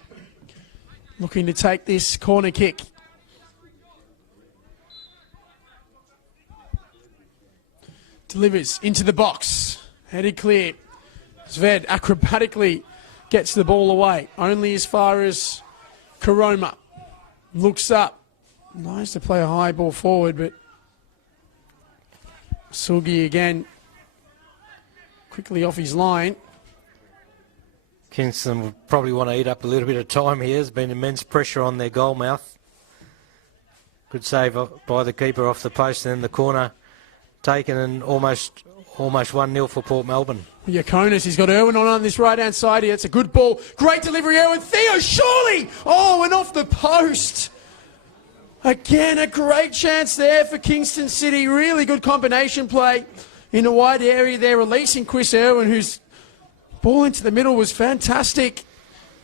looking to take this corner kick. Delivers into the box. Headed clear. Zved acrobatically gets the ball away. Only as far as Karoma. Looks up. Nice to play a high ball forward, but Sugi again quickly off his line. Kingston would probably want to eat up a little bit of time here. There's been immense pressure on their goal mouth. Good save by the keeper off the post, and then the corner taken, and almost 1-0 for Port Melbourne. Yakonis, he's got Irwin on this right-hand side here. It's a good ball. Great delivery, Irwin. Theo, surely! Oh, and off the post. Again, a great chance there for Kingston City. Really good combination play in a wide area there, releasing Chris Irwin, whose ball into the middle was fantastic.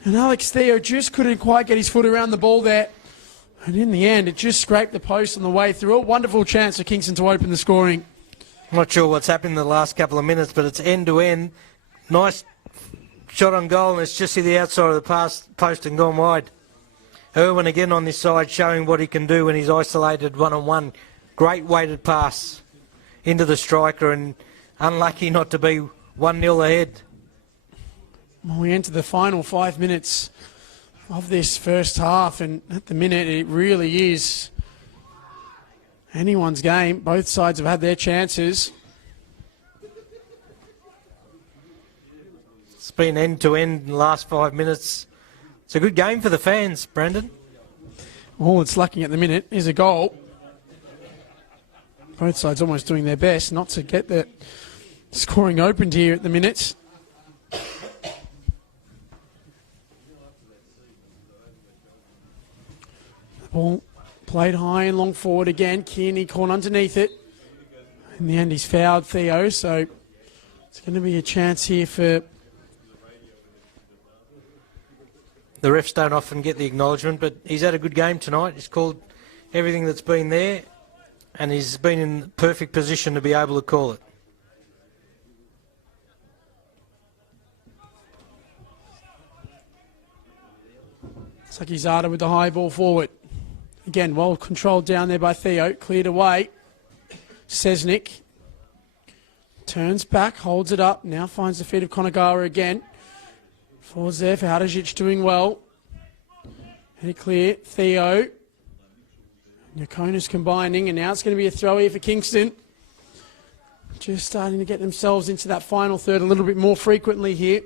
And Alex Theo just couldn't quite get his foot around the ball there. And in the end, it just scraped the post on the way through. A wonderful chance for Kingston to open the scoring. I'm not sure what's happened in the last couple of minutes, but it's end-to-end. Nice shot on goal, and it's just hit the outside of the post and gone wide. Irwin again on this side, showing what he can do when he's isolated one-on-one. Great weighted pass into the striker, and unlucky not to be 1-0 ahead. Well, we enter the final 5 minutes of this first half, and at the minute it really is anyone's game. Both sides have had their chances. It's been end-to-end in the last 5 minutes. It's a good game for the fans, Brendan. All it's lacking at the minute is a goal. Both sides almost doing their best not to get the scoring opened here at the minute. Ball played high and long forward again. Kearney caught underneath it. In the end, he's fouled Theo, so it's going to be a chance here for... The refs don't often get the acknowledgement, but he's had a good game tonight. He's called everything that's been there, and he's been in perfect position to be able to call it. Sakizada with the high ball forward. Again, well controlled down there by Theo. Cleared away. Sesnick turns back, holds it up. Now finds the feet of Konagawa again. Falls there for Hadžić, doing well. Headed clear. Theo. Yakonis combining, and now it's going to be a throw here for Kingston. Just starting to get themselves into that final third a little bit more frequently here.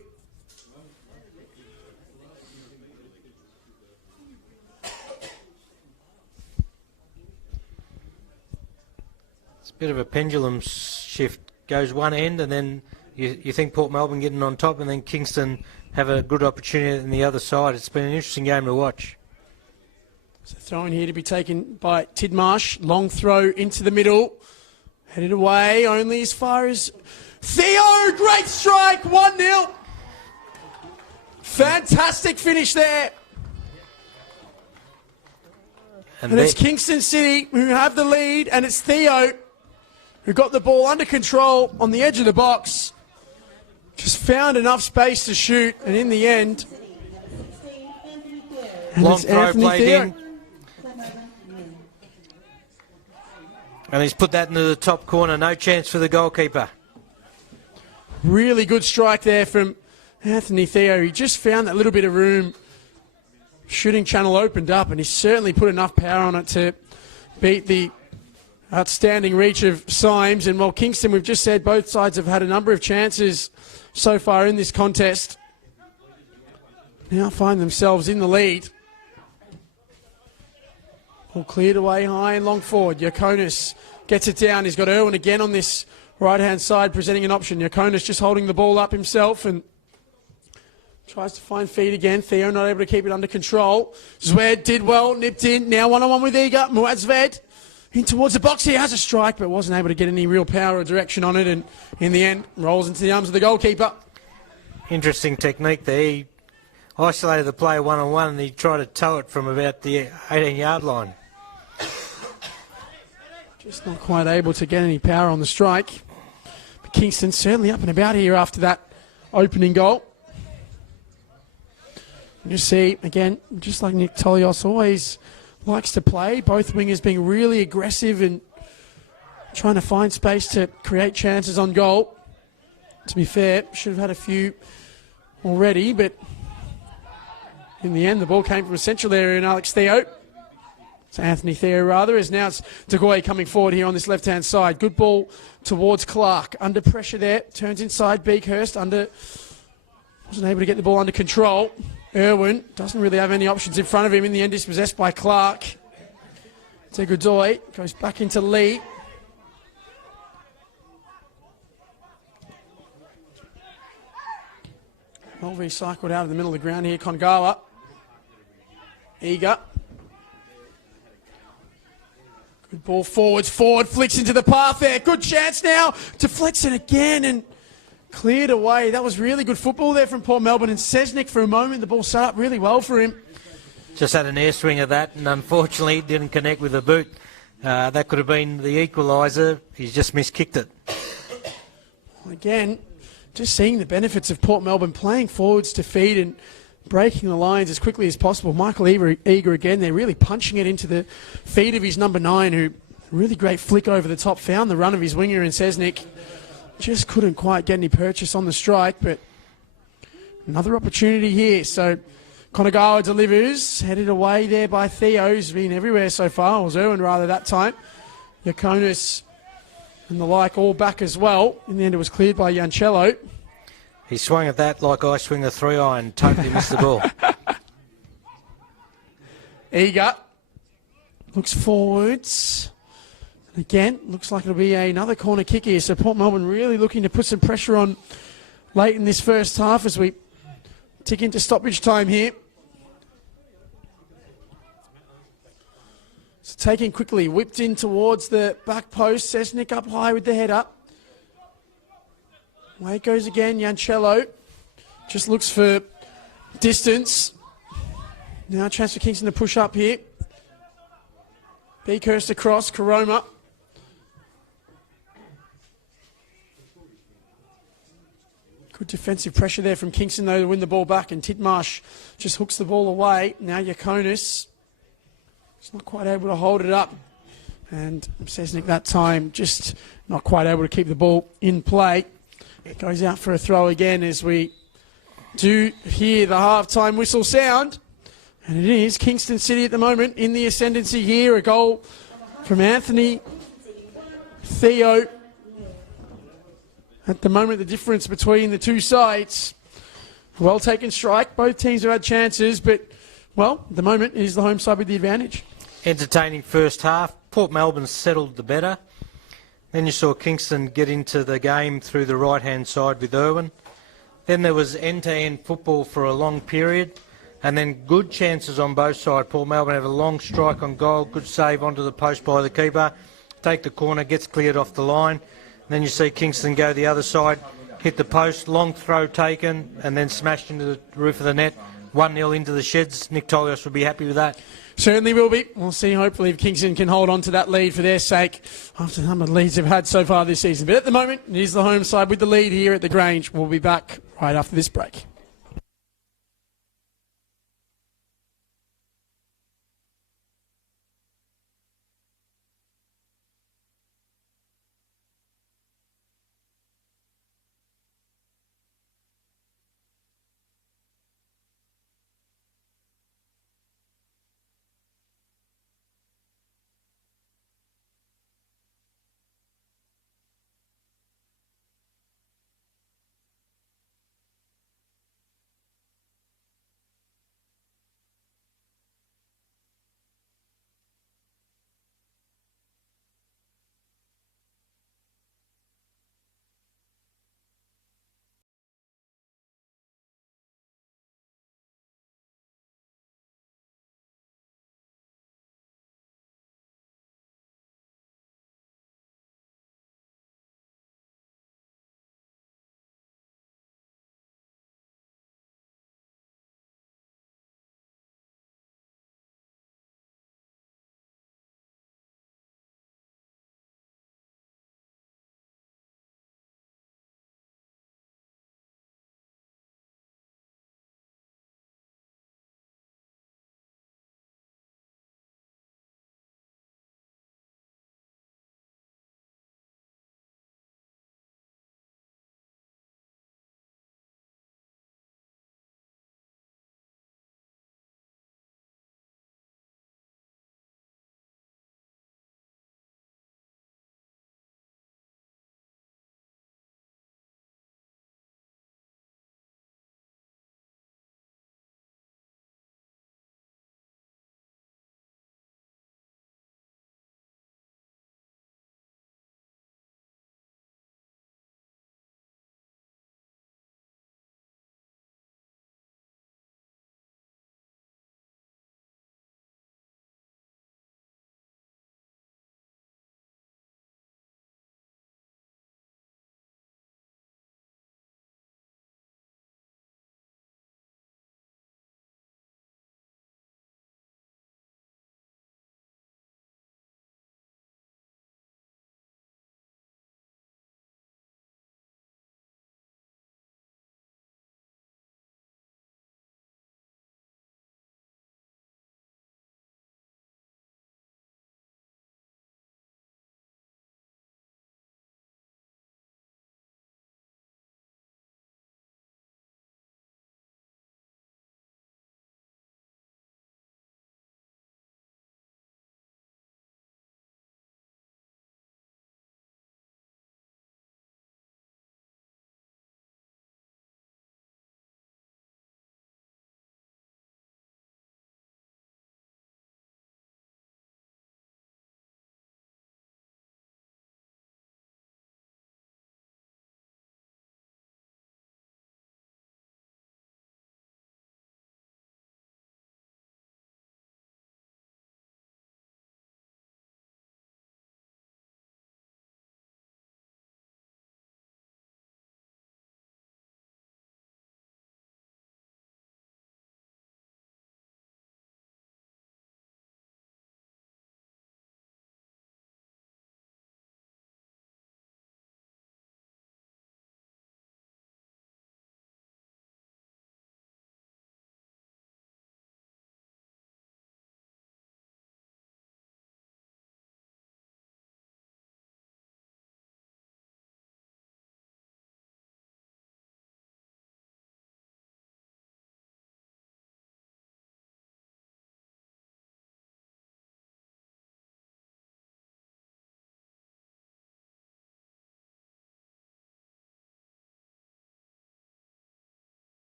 Bit of a pendulum shift. Goes one end, and then you think Port Melbourne getting on top, and then Kingston have a good opportunity on the other side. It's been an interesting game to watch. So throw in here to be taken by Tidmarsh. Long throw into the middle. Headed away only as far as Theo. Great strike. 1-0. Fantastic finish there. And it's Kingston City who have the lead, and it's Theo who got the ball under control on the edge of the box. Just found enough space to shoot, and in the end... Long throw played in. And he's put that into the top corner. No chance for the goalkeeper. Really good strike there from Anthony Theo. He just found that little bit of room. Shooting channel opened up, and he certainly put enough power on it to beat the outstanding reach of Symes. And while Kingston, we've just said both sides have had a number of chances so far in this contest, now find themselves in the lead. All cleared away high and long forward. Yakonis gets it down. He's got Irwin again on this right-hand side presenting an option. Yakonis just holding the ball up himself and tries to find feet again. Theo not able to keep it under control. Zved did well, nipped in. Now one-on-one with Iga. Muad Zved in towards the box here. Has a strike, but wasn't able to get any real power or direction on it. And in the end, rolls into the arms of the goalkeeper. Interesting technique there. He isolated the player one-on-one, and he tried to tow it from about the 18-yard line. Just not quite able to get any power on the strike. But Kingston certainly up and about here after that opening goal. You see, again, just like Nick Tolios always likes to play, both wingers being really aggressive and trying to find space to create chances on goal. To be fair, should have had a few already, but in the end, the ball came from a central area and Alex Theo. So Anthony Theo, rather, as now it's DeGoy coming forward here on this left-hand side. Good ball towards Clark. Under pressure there. Turns inside Beakhurst. Wasn't able to get the ball under control. Irwin doesn't really have any options in front of him. In the end, dispossessed by Clark. Tegudoy goes back into Lee. Well recycled out of the middle of the ground here. Kongawa. Eager. Good ball forwards. Forward flicks into the path there. Good chance now. Deflects it again and cleared away. That was really good football there from Port Melbourne. And Sesnick, for a moment, the ball set up really well for him. Just had an air swing of that, and unfortunately it didn't connect with the boot. That could have been the equaliser. He's just miskicked it. Again, just seeing the benefits of Port Melbourne playing forwards to feed and breaking the lines as quickly as possible. Michael Eager again, they're really punching it into the feet of his number 9, who really great flick over the top, found the run of his winger in Sesnick. Just couldn't quite get any purchase on the strike, but another opportunity here. So Konagawa delivers, headed away there by Theo, who's been everywhere so far. It was Irwin rather that time. Yakonis and the like all back as well. In the end, it was cleared by Yancello. He swung at that like I swing a 3-iron, totally missed the ball. Eager looks forwards. And again, looks like it'll be another corner kick here. So Port Melbourne really looking to put some pressure on late in this first half as we tick into stoppage time here. So taking quickly, whipped in towards the back post. Sesnick up high with the head up. Away it goes again, Yancello. Just looks for distance. Now a chance for Kingston to push up here. Beakhurst across, Karoma. Good defensive pressure there from Kingston, though, to win the ball back. And Titmarsh just hooks the ball away. Now Yakonis is not quite able to hold it up. And Sesnick that time just not quite able to keep the ball in play. It goes out for a throw again as we do hear the half-time whistle sound. And it is Kingston City at the moment in the ascendancy here. A goal from Anthony Theo. At the moment, the difference between the two sides. Well taken strike. Both teams have had chances, but, well, at the moment, it is the home side with the advantage. Entertaining first half. Port Melbourne settled the better. Then you saw Kingston get into the game through the right-hand side with Irwin. Then there was end-to-end football for a long period. And then good chances on both sides. Port Melbourne have a long strike on goal. Good save onto the post by the keeper. Take the corner, gets cleared off the line. Then you see Kingston go the other side, hit the post, long throw taken, and then smashed into the roof of the net. 1-0 into the sheds. Nick Tolios will be happy with that. Certainly will be. We'll see, hopefully, if Kingston can hold on to that lead for their sake after the number of leads they've had so far this season. But at the moment, it is the home side with the lead here at the Grange. We'll be back right after this break.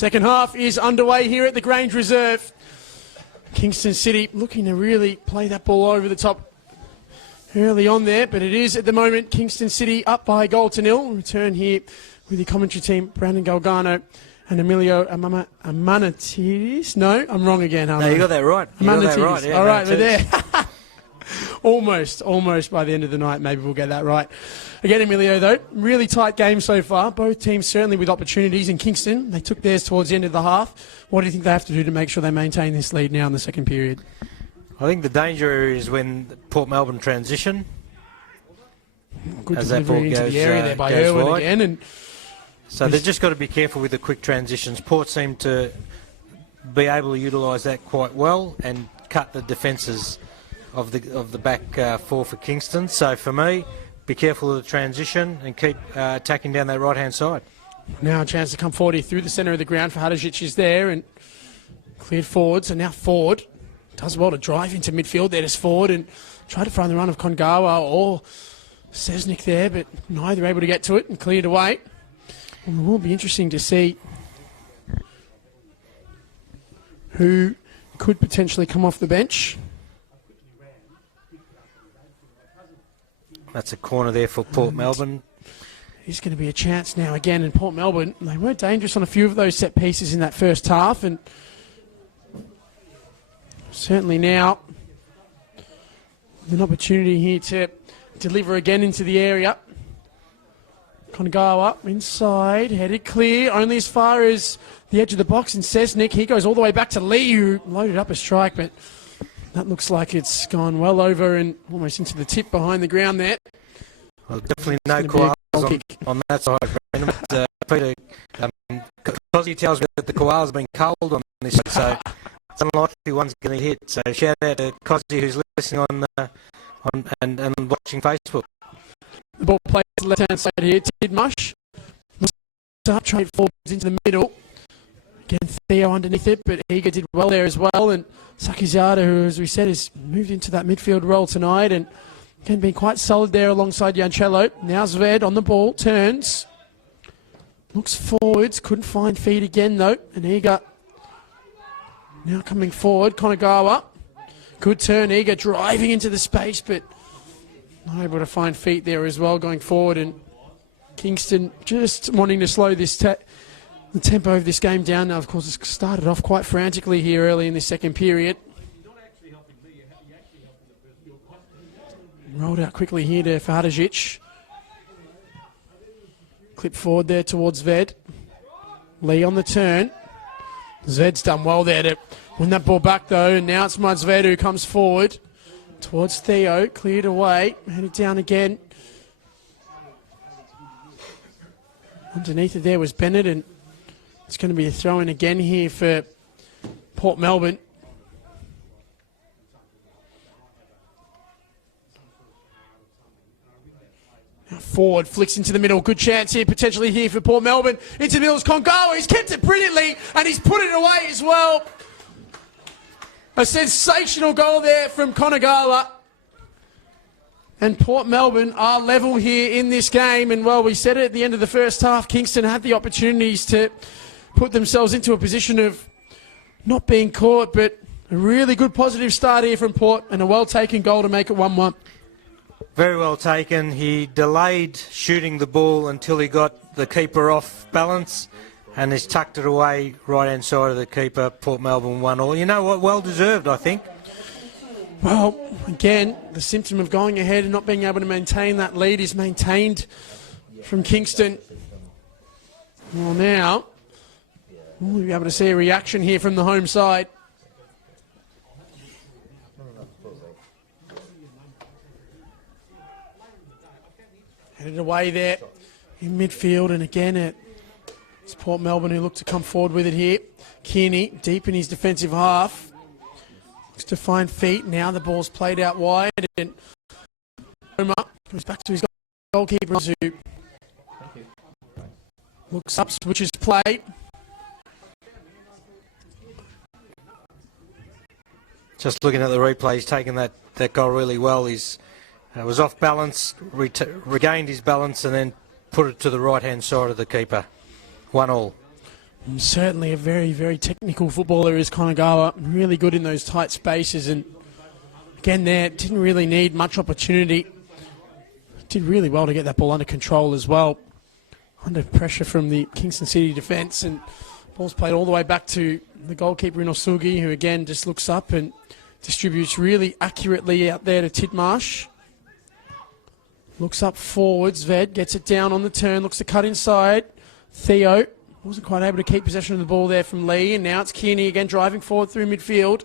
Second half is underway here at the Grange Reserve. Kingston City looking to really play that ball over the top early on there, but it is at the moment Kingston City up by a goal to nil. Return here with the commentary team, Brandon Galgano and Emilio Amanatidis. No, I'm wrong again. No, you got that right. You got that right. Yeah, all right, we're there. Almost by the end of the night, maybe we'll get that right. Again, Emilio, though, really tight game so far. Both teams certainly with opportunities. In Kingston, they took theirs towards the end of the half. What do you think they have to do to make sure they maintain this lead now in the second period? I think the danger is when Port Melbourne transition. Good as that ball delivery into goes, the area there by goes Irwin wide. again. And So they've just got to be careful with the quick transitions. Port seem to be able to utilise that quite well and cut the defences of the back four for Kingston. So for me, be careful of the transition and keep attacking down that right-hand side. now a chance to come forward here through the centre of the ground for Hadžić is there and cleared forward. So now Ford does well to drive into midfield. There is Ford and try to find the run of Kongawa or Sesnik there, but neither able to get to it and cleared away. And it will be interesting to see who could potentially come off the bench. That's a corner there for Port Melbourne. There's going to be a chance now again in Port Melbourne. They were dangerous on a few of those set pieces in that first half, and certainly now an opportunity here to deliver again into the area. Kongawa inside, headed clear, only as far as the edge of the box, and Sesnik, he goes all the way back to Lee, who loaded up a strike, but that looks like it's gone well over and almost into the tip behind the ground there. Well, definitely no koalas on that side, Brandon. But, Peter, Cosy tells me that the koalas have been cold on this, so it's unlikely one's going to hit. So shout out to Cosy who's listening on and watching Facebook. The ball plays to the left-hand side here. Tidmush. Start trade forwards into the middle. Again, Theo underneath it, but Eager did well there as well. And Sakizada, who, as we said, has moved into that midfield role tonight and again been quite solid there alongside Jancello. Now Zved on the ball, turns. Looks forwards, couldn't find feet again though. And Eager now coming forward. Konagawa. Good turn, Eager driving into the space, but not able to find feet there as well going forward. And Kingston just wanting to slow this the tempo of this game down. Now, of course, it's started off quite frantically here early in the second period. Rolled out quickly here to Hadžić. Clip forward there towards Zved. Lee on the turn. Zved's done well there to win that ball back though. And now it's Zved who comes forward towards Theo. Cleared away. Headed down again. Underneath it there was Bennett, and it's going to be a throw-in again here for Port Melbourne. Now Ford flicks into the middle. Good chance here, potentially here for Port Melbourne. Into the middle is Kongawa. He's kept it brilliantly, and he's put it away as well. A sensational goal there from Konagawa. And Port Melbourne are level here in this game. And, well, we said it at the end of the first half. Kingston had the opportunities to put themselves into a position of not being caught, but a really good positive start here from Port and a well-taken goal to make it 1-1. Very well taken. He delayed shooting the ball until he got the keeper off balance and has tucked it away right-hand side of the keeper. Port Melbourne 1-1. You know what? Well deserved, I think. Well, again, the symptom of going ahead and not being able to maintain that lead is maintained from Kingston. Well, now we'll be able to see a reaction here from the home side. Headed away there in midfield, and again it's Port Melbourne who look to come forward with it here. Kearney deep in his defensive half. Looks to find feet. Now the ball's played out wide, and Homer goes back to his goalkeeper who looks up, switches play. Just looking at the replay, he's taken that goal really well. He's was off balance, regained his balance, and then put it to the right-hand side of the keeper. 1-1. Certainly a very, very technical footballer is Konagawa. Really good in those tight spaces. And again there, didn't really need much opportunity. Did really well to get that ball under control as well. Under pressure from the Kingston City defence. And ball's played all the way back to the goalkeeper Inosugi, who again just looks up and distributes really accurately out there to Tidmarsh. Looks up forwards. Ved gets it down on the turn. Looks to cut inside. Theo wasn't quite able to keep possession of the ball there from Lee. And now it's Kearney again driving forward through midfield.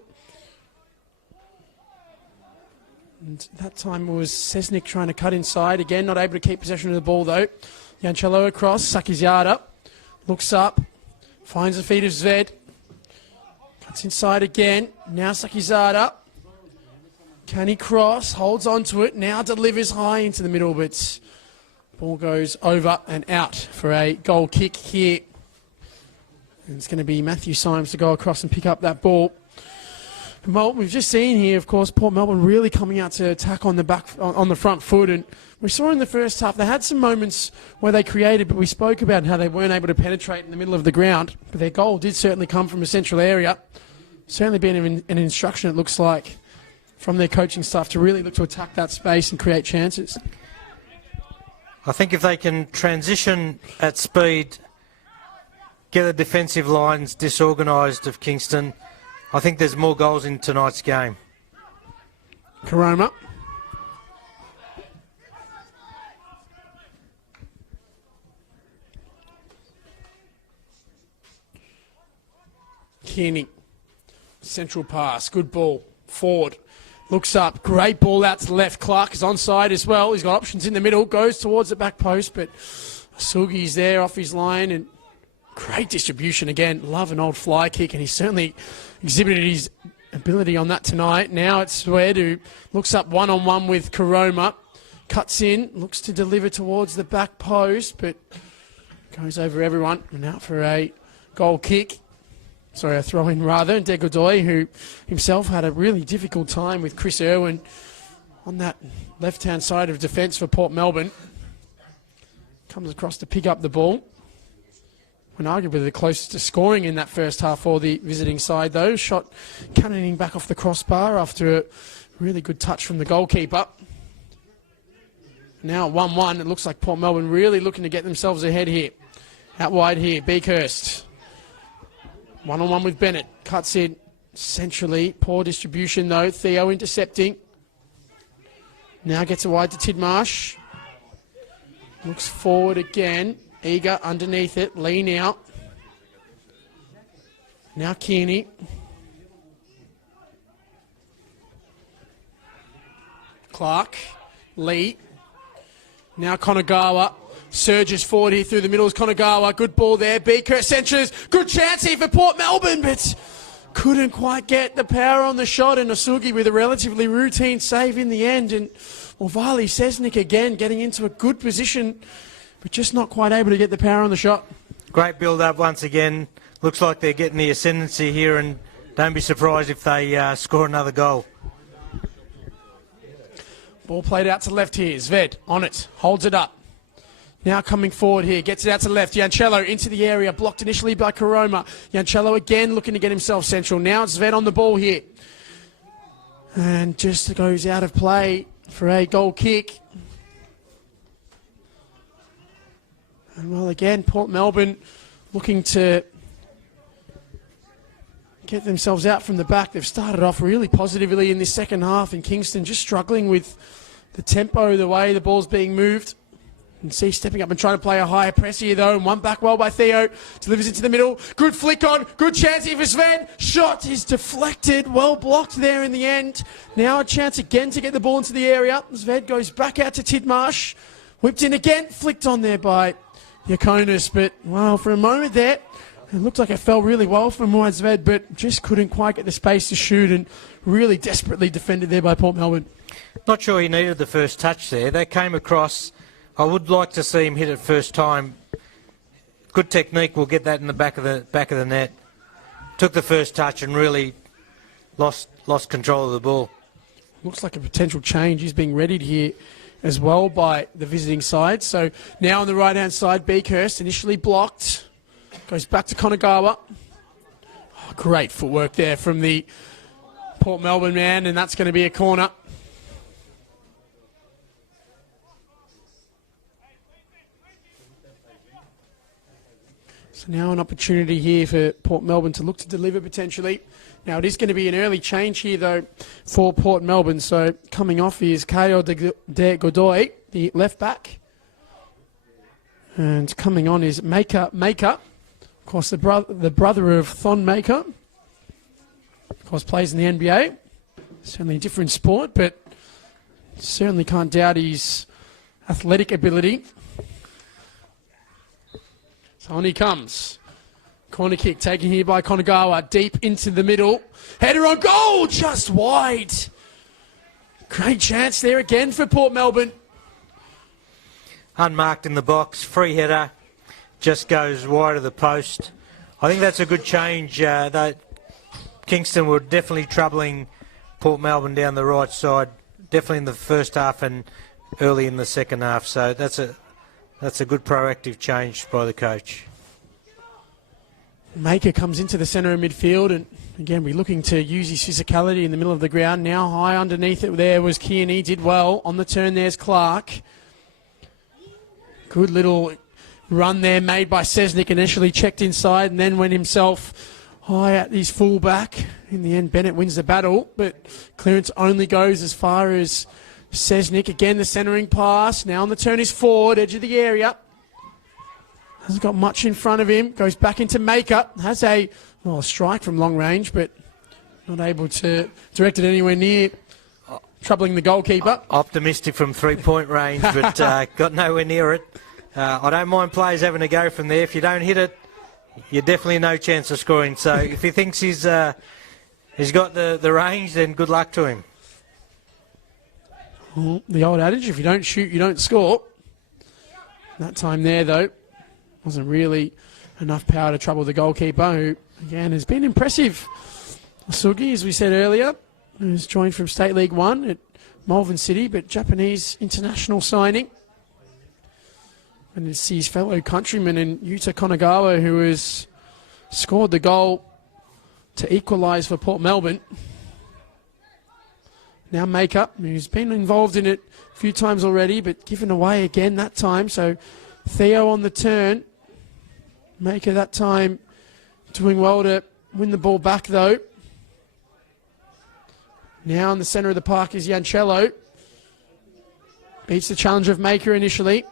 And that time it was Sesnick trying to cut inside. Again, not able to keep possession of the ball though. Yancello across. Sakizada looks up. Finds the feet of Zved. Cuts inside again. Now Sakizada. Can he cross? Holds on to it. Now delivers high into the middle, but ball goes over and out for a goal kick here. And it's going to be Matthew Symes to go across and pick up that ball. Well, we've just seen here, of course, Port Melbourne really coming out to attack on the back, on the front foot. And we saw in the first half, they had some moments where they created, but we spoke about how they weren't able to penetrate in the middle of the ground. But their goal did certainly come from a central area. Certainly been an instruction, it looks like, from their coaching staff to really look to attack that space and create chances. I think if they can transition at speed, get the defensive lines disorganised of Kingston, I think there's more goals in tonight's game. Karoma. Kearney. Central pass. Good ball. Forward. Looks up. Great ball out to the left. Clark is onside as well. He's got options in the middle. Goes towards the back post, but Sugi's there off his line. And great distribution again. Love an old fly kick, and he's certainly exhibited his ability on that tonight. Now it's Swed, who looks up one-on-one with Karoma. Cuts in. Looks to deliver towards the back post, but goes over everyone. And out for a goal kick. Sorry, a throw-in rather. And Degodoy, who himself had a really difficult time with Chris Irwin on that left-hand side of defence for Port Melbourne. Comes across to pick up the ball. When arguably the closest to scoring in that first half for the visiting side, though. Shot cannoning back off the crossbar after a really good touch from the goalkeeper. Now 1-1. It looks like Port Melbourne really looking to get themselves ahead here. Out wide here, Beakhurst. One-on-one with Bennett. Cuts in centrally. Poor distribution, though. Theo intercepting. Now gets it wide to Tidmarsh. Looks forward again. Eager underneath it. Lee now. Now Kearney. Clark. Lee. Now Konagawa. Surges forward here through the middle. Is Konagawa. Good ball there. Beakhurst centres. Good chance here for Port Melbourne, but couldn't quite get the power on the shot. And Asugi with a relatively routine save in the end. And Vali Sesnick again getting into a good position, but just not quite able to get the power on the shot. Great build-up once again. Looks like they're getting the ascendancy here, and don't be surprised if they score another goal. Ball played out to left here. Zved on it. Holds it up. Now coming forward here. Gets it out to left. Yancello into the area. Blocked initially by Karoma. Yancello again looking to get himself central. Now it's Zved on the ball here. And just goes out of play for a goal kick. And well, again, Port Melbourne looking to get themselves out from the back. They've started off really positively in this second half, and Kingston just struggling with the tempo, the way the ball's being moved. And see stepping up and trying to play a higher press here, though. And one back well by Theo. Delivers into the middle. Good flick on. Good chance here for Sven. Shot is deflected. Well blocked there in the end. Now a chance again to get the ball into the area. Sven goes back out to Tidmarsh. Whipped in again. Flicked on there by Yakonis. But, well, for a moment there, it looked like it fell really well from Muad Zved, but just couldn't quite get the space to shoot, and really desperately defended there by Port Melbourne. Not sure he needed the first touch there. They came across. I would like to see him hit it first time. Good technique. We'll get that in the back of the net. Took the first touch and really lost control of the ball. Looks like a potential change. He's being readied here as well by the visiting side. So now on the right-hand side, Beakhurst initially blocked. Goes back to Konagawa. Oh, great footwork there from the Port Melbourne man, and that's going to be a corner. So now an opportunity here for Port Melbourne to look to deliver potentially. Now it is going to be an early change here though for Port Melbourne. So coming off is Kayo de Godoy, the left back. And coming on is Maker. Of course, the brother of Thon Maker. Of course, plays in the NBA. Certainly a different sport, but certainly can't doubt his athletic ability. So on he comes. Corner kick taken here by Konagawa. Deep into the middle. Header on goal, just wide. Great chance there again for Port Melbourne. Unmarked in the box, free header, just goes wide of the post. I think that's a good change. That Kingston were definitely troubling Port Melbourne down the right side, definitely in the first half and early in the second half. So that's a good proactive change by the coach. Maker comes into the centre of midfield, and again we're looking to use his physicality in the middle of the ground. Now high underneath it there was Kearney, did well. On the turn there's Clark. Good little run there made by Sesnick, initially checked inside and then went himself high at his full back. In the end, Bennett wins the battle, but clearance only goes as far as Sesnick. Again, the centering pass. Now on the turn is forward, edge of the area. Hasn't got much in front of him. Goes back into Maker. Has a strike from long range, but not able to direct it anywhere near, troubling the goalkeeper. Optimistic from three-point range, but got nowhere near it. I don't mind players having a go from there. If you don't hit it, you're definitely no chance of scoring. So if he thinks he's got the range, then good luck to him. Well, the old adage, if you don't shoot, you don't score. That time there, though, wasn't really enough power to trouble the goalkeeper, who, again, has been impressive. Sugi, as we said earlier, who's joined from State League 1 at Melbourne City, but Japanese international signing. And it's his fellow countryman in Yuta Konagawa, who has scored the goal to equalise for Port Melbourne. Now Maker, who's been involved in it a few times already, but given away again that time. So Theo on the turn. Maker that time doing well to win the ball back, though. Now in the centre of the park is Yancello. Beats the challenge of Maker initially.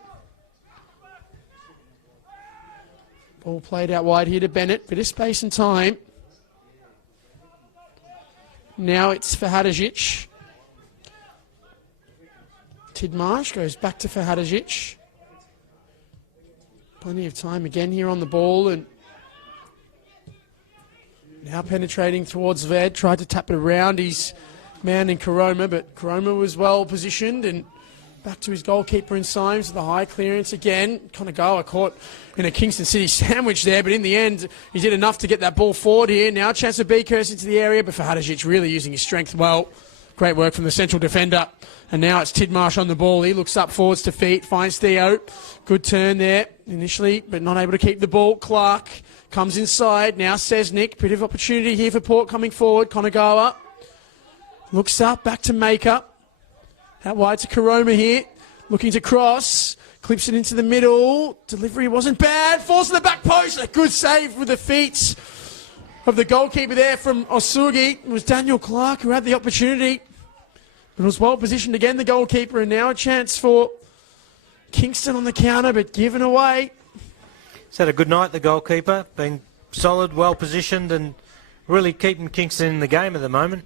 Ball played out wide here to Bennett. Bit of space and time. Now it's for Hadžić. Tidmarsh goes back to Hadžić. Plenty of time again here on the ball, and now penetrating towards Ved. Tried to tap it around his man in Karoma, but Karoma was well positioned, and back to his goalkeeper in Symes, the high clearance again. Konagawa caught in a Kingston City sandwich there, but in the end, he did enough to get that ball forward here. Now a chance of Beekhurst into the area, but for Hadžić really using his strength well. Great work from the central defender. And now it's Tidmarsh on the ball. He looks up forwards to feet, finds Theo. Good turn there initially, but not able to keep the ball. Clark comes inside. Now Sesnick. Bit of opportunity here for Port coming forward. Konagawa looks up, back to Maker. Out wide to Karoma here. Looking to cross. Clips it into the middle. Delivery wasn't bad. Falls to the back post. A good save with the feet of the goalkeeper there from Osugi. It was Daniel Clark who had the opportunity. But was well positioned again, the goalkeeper. And now a chance for Kingston on the counter, but given away. He's had a good night, the goalkeeper. Been solid, well positioned, and really keeping Kingston in the game at the moment.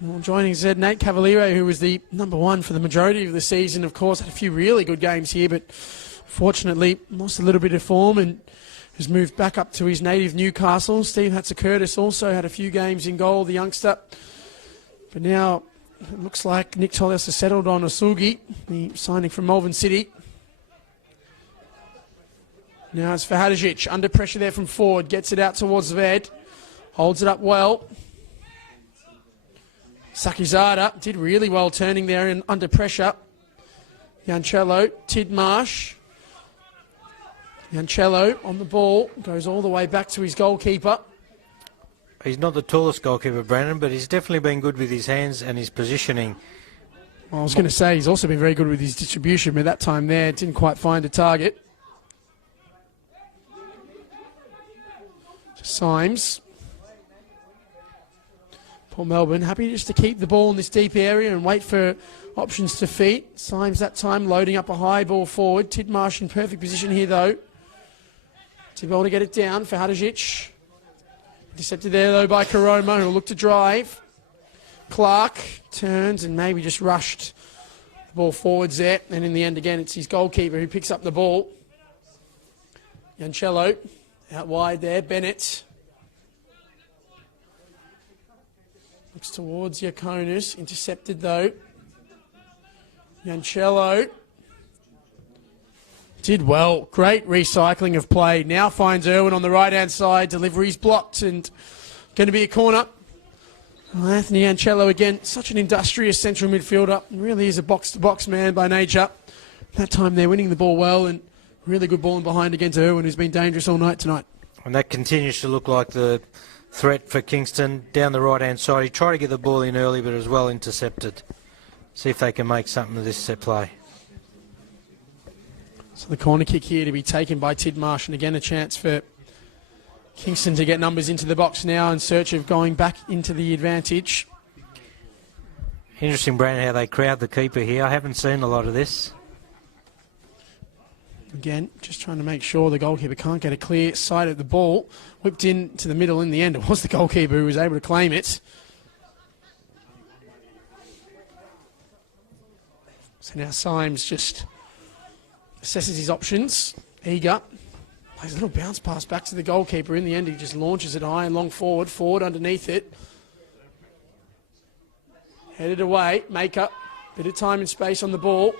Well, joining us, Nate Cavaliero, who was the number one for the majority of the season, of course, had a few really good games here, but fortunately lost a little bit of form and has moved back up to his native Newcastle. Steve Hatzer-Curtis also had a few games in goal, the youngster. But now it looks like Nick Tolios has settled on Osugi, the signing from Melbourne City. Now it's for Hadžić, under pressure there from forward, gets it out towards Ved, holds it up well. Sakizada did really well turning there and under pressure. Yancello, Tidmarsh. Yancello on the ball, goes all the way back to his goalkeeper. He's not the tallest goalkeeper, Brandon, but he's definitely been good with his hands and his positioning. Well, I was going to say he's also been very good with his distribution, but that time there didn't quite find a target. Symes. Port Melbourne happy just to keep the ball in this deep area and wait for options to feet. Symes that time loading up a high ball forward. Tidmarsh in perfect position here though. To be able to get it down for Hadžić. Intercepted there though by Karoma, who'll look to drive. Clark turns and maybe just rushed the ball forwards there. And in the end again it's his goalkeeper who picks up the ball. Yancello out wide there. Bennett. Looks towards Iaconis. Intercepted though. Yancello did well. Great recycling of play. Now finds Irwin on the right-hand side. Delivery's blocked and going to be a corner. Well, Anthony Yancello again, such an industrious central midfielder. Really is a box-to-box man by nature. That time they're winning the ball well and really good ball in behind against Irwin, who's been dangerous all night tonight. And that continues to look like the threat for Kingston down the right-hand side. He tried to get the ball in early, but it was well intercepted. See if they can make something of this set play. So the corner kick here to be taken by Tidmarsh, and again a chance for Kingston to get numbers into the box now in search of going back into the advantage. Interesting, Brandon, how they crowd the keeper here. I haven't seen a lot of this. Again, just trying to make sure the goalkeeper can't get a clear sight of the ball. Whipped into the middle in the end. It was the goalkeeper who was able to claim it. So now Symes just assesses his options. Eager. Plays a little bounce pass back to the goalkeeper. In the end, he just launches it high and long forward. Forward underneath it. Headed away. Maker. Bit of time and space on the ball.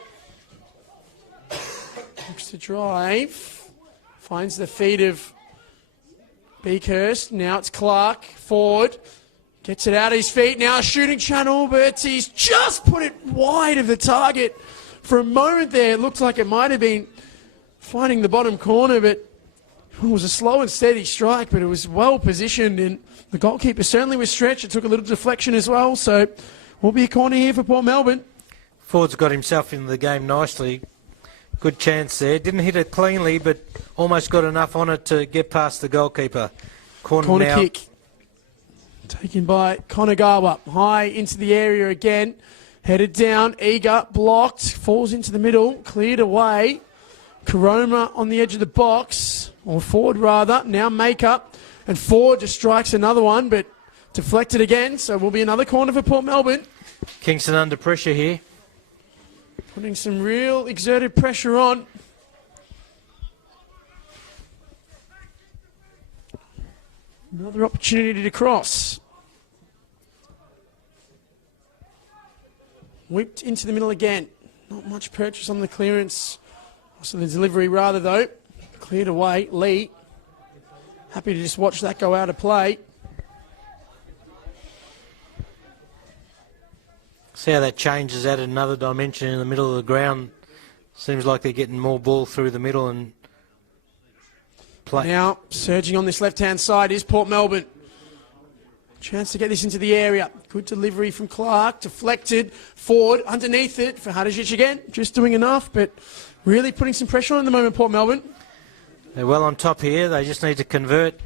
Looks to drive. Finds the feet of Beakhurst. Now it's Clark. Forward. Gets it out of his feet. Now a shooting channel, but he's just put it wide of the target. For a moment there, it looked like it might have been finding the bottom corner, but it was a slow and steady strike, but it was well positioned, and the goalkeeper certainly was stretched. It took a little deflection as well, so will be a corner here for Port Melbourne. Ford's got himself into the game nicely. Good chance there. Didn't hit it cleanly, but almost got enough on it to get past the goalkeeper. Corner now. Kick taken by Konagawa. High into the area again. Headed down. Eager. Blocked. Falls into the middle. Cleared away. Karoma on the edge of the box. Or forward rather. Now Maker. And Ford just strikes another one, but deflected again. So will be another corner for Port Melbourne. Kingston under pressure here. Putting some real exerted pressure on. Another opportunity to cross. Whipped into the middle again. Not much purchase on the clearance. Also the delivery rather though. Cleared away. Lee. Happy to just watch that go out of play. See how that changes, added another dimension in the middle of the ground. Seems like they're getting more ball through the middle and play. Now, surging on this left-hand side is Port Melbourne. Chance to get this into the area. Good delivery from Clark. Deflected. Forward underneath it for Hadžić again. Just doing enough, but really putting some pressure on at the moment, Port Melbourne. They're well on top here. They just need to convert.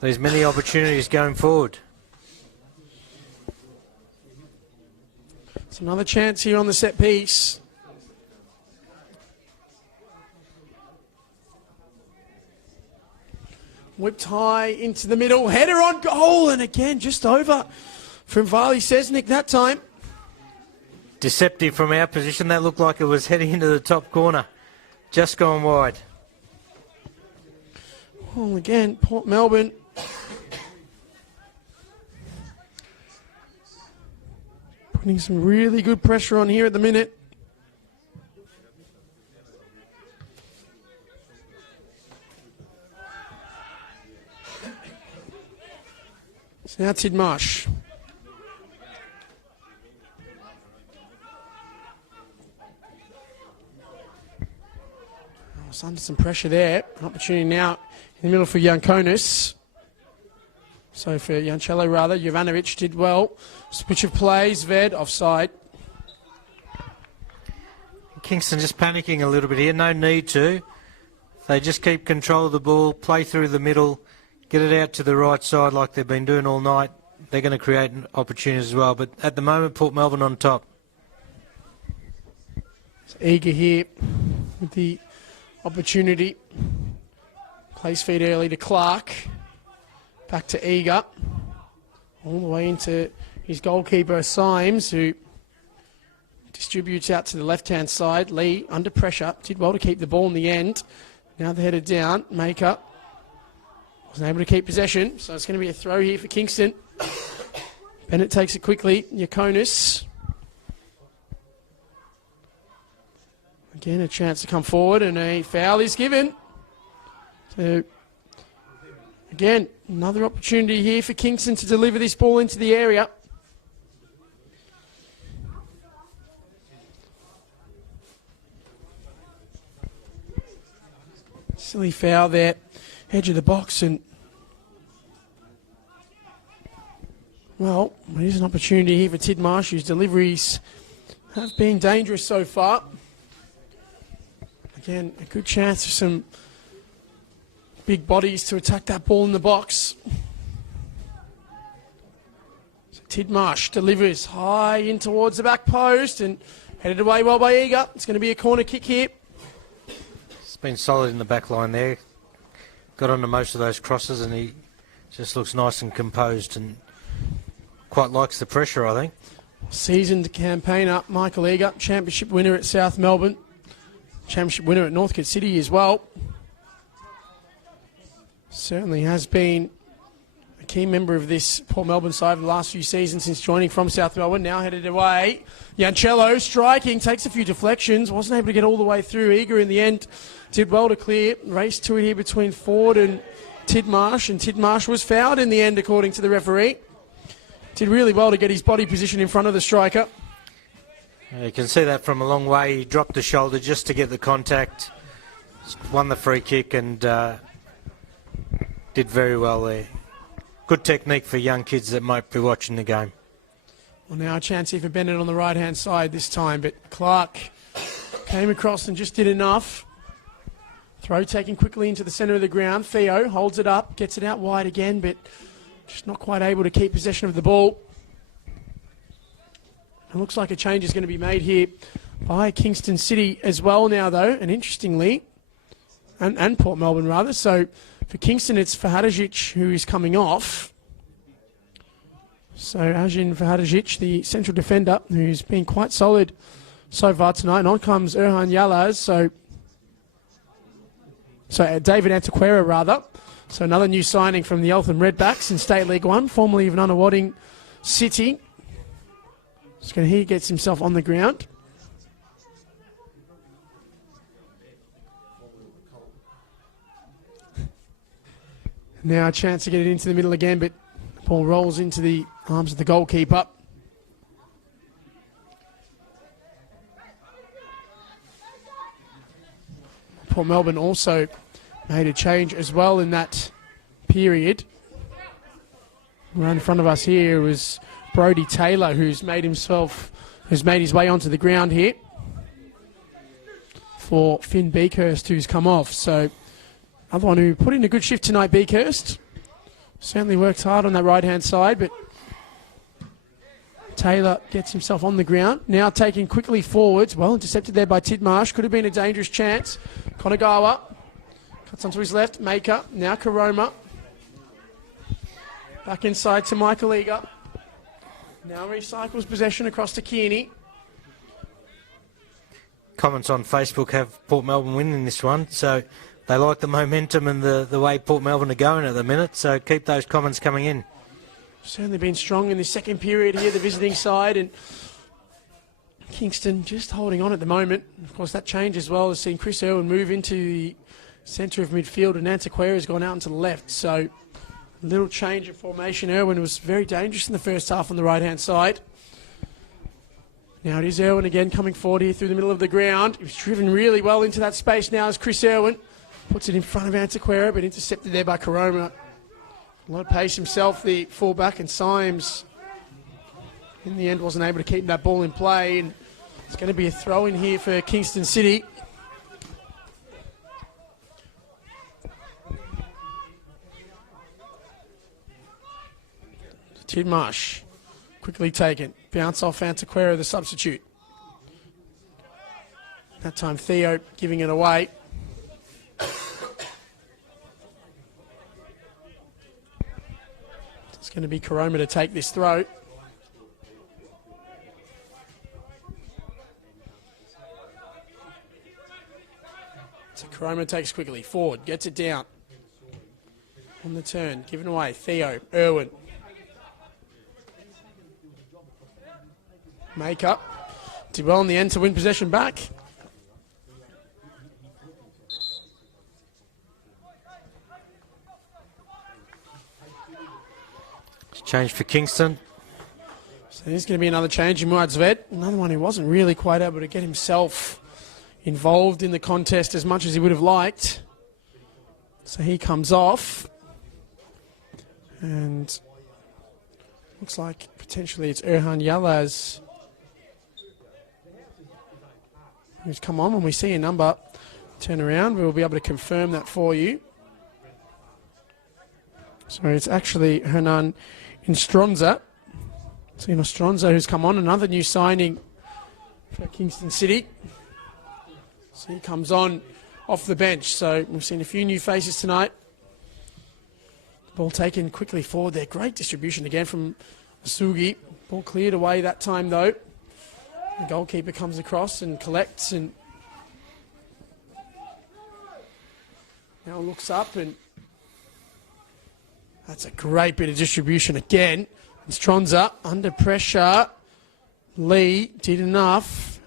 There's many opportunities going forward. It's another chance here on the set piece. Whipped high into the middle. Header on goal. And again, just over from Varley Sesnick that time. Deceptive from our position. That looked like it was heading into the top corner. Just gone wide. Well, again, Port Melbourne. Putting some really good pressure on here at the minute. It's now Tidmarsh. was under some pressure there. An opportunity now in the middle for Yankonis. So for Jancello, rather. Jovanovic did well. Switch of plays. Ved offside. Kingston just panicking a little bit here. No need to. They just keep control of the ball, play through the middle, get it out to the right side like they've been doing all night. They're going to create opportunities as well. But at the moment, Port Melbourne on top. It's eager here with the opportunity. Plays feed early to Clark. Back to Eager. All the way into his goalkeeper, Symes, who distributes out to the left-hand side. Lee, under pressure, did well to keep the ball in the end. Now they're headed down. Maker wasn't able to keep possession, so it's going to be a throw here for Kingston. Bennett takes it quickly. Yakonis. Again, a chance to come forward, and a foul is given. So, again, another opportunity here for Kingston to deliver this ball into the area. Silly foul there, edge of the box, and well, here's an opportunity here for Tidmarsh, whose deliveries have been dangerous so far. Again, a good chance for some big bodies to attack that ball in the box. So Tidmarsh delivers high in towards the back post and headed away well by Eager. It's going to be a corner kick here. He's been solid in the back line there. Got onto most of those crosses, and he just looks nice and composed and quite likes the pressure, I think. Seasoned campaigner Michael Eager, championship winner at South Melbourne, championship winner at Northcote City as well. Certainly has been a key member of this Port Melbourne side for the last few seasons since joining from South Melbourne. Now headed away. Jancello striking, takes a few deflections, wasn't able to get all the way through. Eager in the end did well to clear. Race to it here between Ford and Tidmarsh, and Tidmarsh was fouled in the end according to the referee. Did really well to get his body position in front of the striker. You can see that from a long way. He dropped the shoulder just to get the contact. Won the free kick and did very well there. Good technique for young kids that might be watching the game. Well, now a chance here for Bennett on the right-hand side this time, but Clark came across and just did enough. Throw taken quickly into the centre of the ground. Theo holds it up, gets it out wide again, but just not quite able to keep possession of the ball. It looks like a change is going to be made here by Kingston City as well now, though, and interestingly, and Port Melbourne rather. So for Kingston, it's Fahadajic who is coming off. So Ajin Fahadajic, the central defender, who's been quite solid so far tonight. And on comes Erhan Yalaz, so David Antequera rather. So another new signing from the Eltham Redbacks in State League 1, formerly of Nunawading City. So he gets himself on the ground. Now a chance to get it into the middle again, but the ball rolls into the arms of the goalkeeper. Port Melbourne also made a change as well in that period. Right in front of us here was Brodie Taylor, who's made his way onto the ground here for Finn Beakhurst, who's come off. So another one who put in a good shift tonight, Beakhurst. Certainly worked hard on that right-hand side, but Taylor gets himself on the ground. Now taken quickly forwards. Well intercepted there by Tidmarsh. Could have been a dangerous chance. Konagawa cuts onto his left. Maker. Now Karoma. Back inside to Michael Eager. Now recycles possession across to Kearney. Comments on Facebook have Port Melbourne winning this one, so they like the momentum and the way Port Melbourne are going at the minute, so keep those comments coming in. Certainly been strong in the second period here, the visiting side, and Kingston just holding on at the moment. Of course, that change as well has seen Chris Irwin move into the centre of midfield, and Antequera has gone out into the left, so a little change of formation. Irwin was very dangerous in the first half on the right-hand side. Now it is Irwin again coming forward here through the middle of the ground. He's driven really well into that space now as Chris Irwin puts it in front of Antiquera, but intercepted there by Coroma. A lot of pace himself, the fullback, and Symes in the end wasn't able to keep that ball in play. And it's going to be a throw in here for Kingston City. Tidmarsh quickly taken. Bounce off Antiquera, the substitute. That time Theo giving it away. It's going to be Coroma to take this throw. So Coroma takes quickly forward, gets it down. On the turn, given away. Theo, Irwin. Make up. Did well in the end to win possession back. Change for Kingston. So there's going to be another change in Muadzved. Another one who wasn't really quite able to get himself involved in the contest as much as he would have liked. So he comes off. And looks like potentially it's Erhan Yalaz who's come on. When we see a number turn around, we'll be able to confirm that for you. So it's actually Hernan Instronza. So Instronza who's come on, another new signing for Kingston City. So he comes on off the bench. So we've seen a few new faces tonight. Ball taken quickly forward there. Great distribution again from Asugi. Ball cleared away that time though. The goalkeeper comes across and collects and now looks up, and that's a great bit of distribution again. Stronza under pressure. Lee did enough.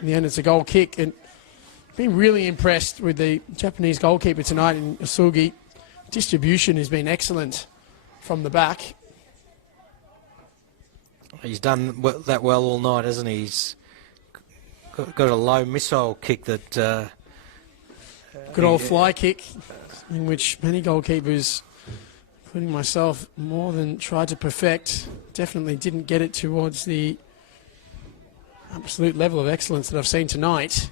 In the end it's a goal kick, and been really impressed with the Japanese goalkeeper tonight in Asugi. Distribution has been excellent from the back. He's done that well all night, hasn't he? He's got a low missile kick that... good old fly kick, in which many goalkeepers, including myself, more than tried to perfect. Definitely didn't get it towards the absolute level of excellence that I've seen tonight.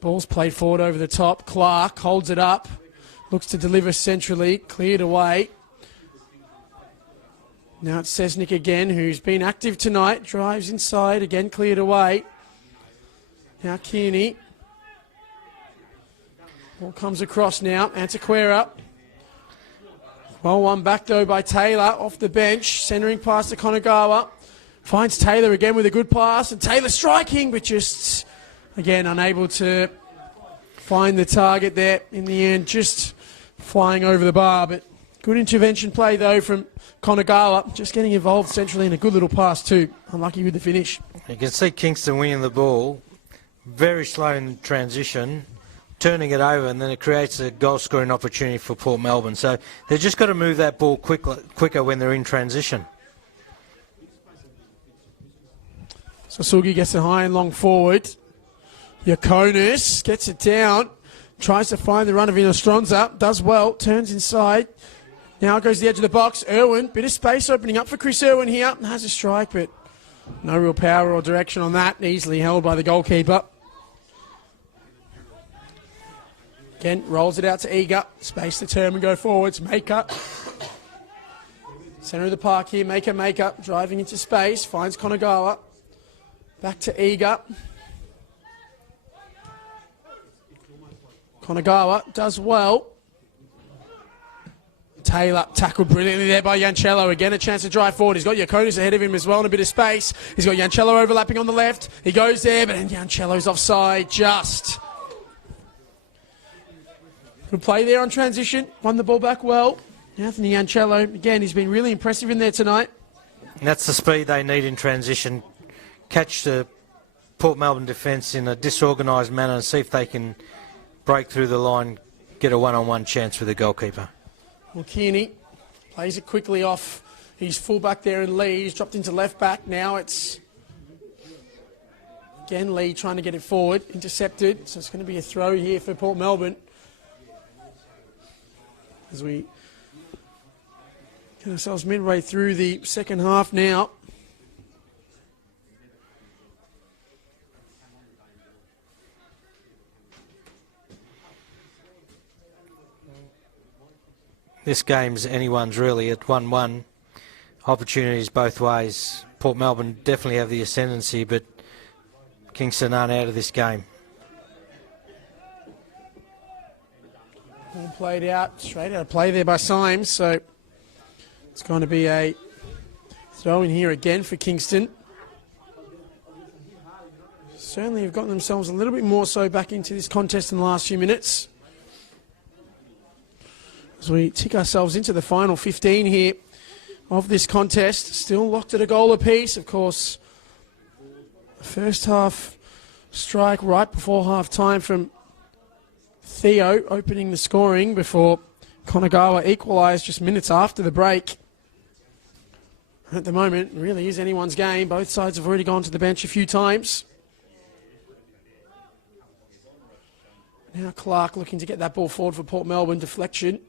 Ball's played forward over the top. Clark holds it up. Looks to deliver centrally, cleared away. Now it's Sesnick again, who's been active tonight. Drives inside, again cleared away. Now Kearney. Ball comes across now, Antiquera. Well, one back though by Taylor off the bench, centering pass to Konagawa. Finds Taylor again with a good pass, and Taylor striking, but just, again, unable to find the target there in the end, just flying over the bar. But good intervention play though from Konagawa, just getting involved centrally, and a good little pass too. Unlucky with the finish. You can see Kingston winning the ball, very slow in transition, turning it over, and then it creates a goal scoring opportunity for Port Melbourne. So they've just got to move that ball quicker when they're in transition. So Sugi gets it high and long forward. Yakonis gets it down, tries to find the run of Inostronza, does well, turns inside. Now goes to the edge of the box. Irwin, bit of space opening up for Chris Irwin here. Has a strike, but no real power or direction on that. Easily held by the goalkeeper. Again, rolls it out to Eager. Space to turn and go forwards. Maker. Centre of the park here. Maker. Driving into space. Finds Konagawa. Back to Eager. Konagawa does well. Taylor tackled brilliantly there by Yancello. Again, a chance to drive forward. He's got Yakonis ahead of him as well in a bit of space. He's got Yancello overlapping on the left. He goes there, but Yancello's offside just. Good play there on transition. Won the ball back well. Anthony Yancello, again, he's been really impressive in there tonight. And that's the speed they need in transition. Catch the Port Melbourne defence in a disorganised manner and see if they can break through the line, get a one-on-one chance with the goalkeeper. Well, Kearney plays it quickly off. He's full back there in Lee. He's dropped into left back. Now it's Again, Lee trying to get it forward, intercepted, so it's going to be a throw here for Port Melbourne. As we get ourselves midway through the second half now. This game's anyone's really at 1-1. Opportunities both ways. Port Melbourne definitely have the ascendancy, but Kingston aren't out of this game. All played out, straight out of play there by Symes, so it's going to be a throw in here again for Kingston. Certainly have gotten themselves a little bit more so back into this contest in the last few minutes. As we tick ourselves into the final 15 here of this contest, still locked at a goal apiece. Of course, the first half strike right before half time from Theo opening the scoring before Konagawa equalised just minutes after the break. At the moment, it really is anyone's game. Both sides have already gone to the bench a few times. Now Clark looking to get that ball forward for Port Melbourne. Deflection.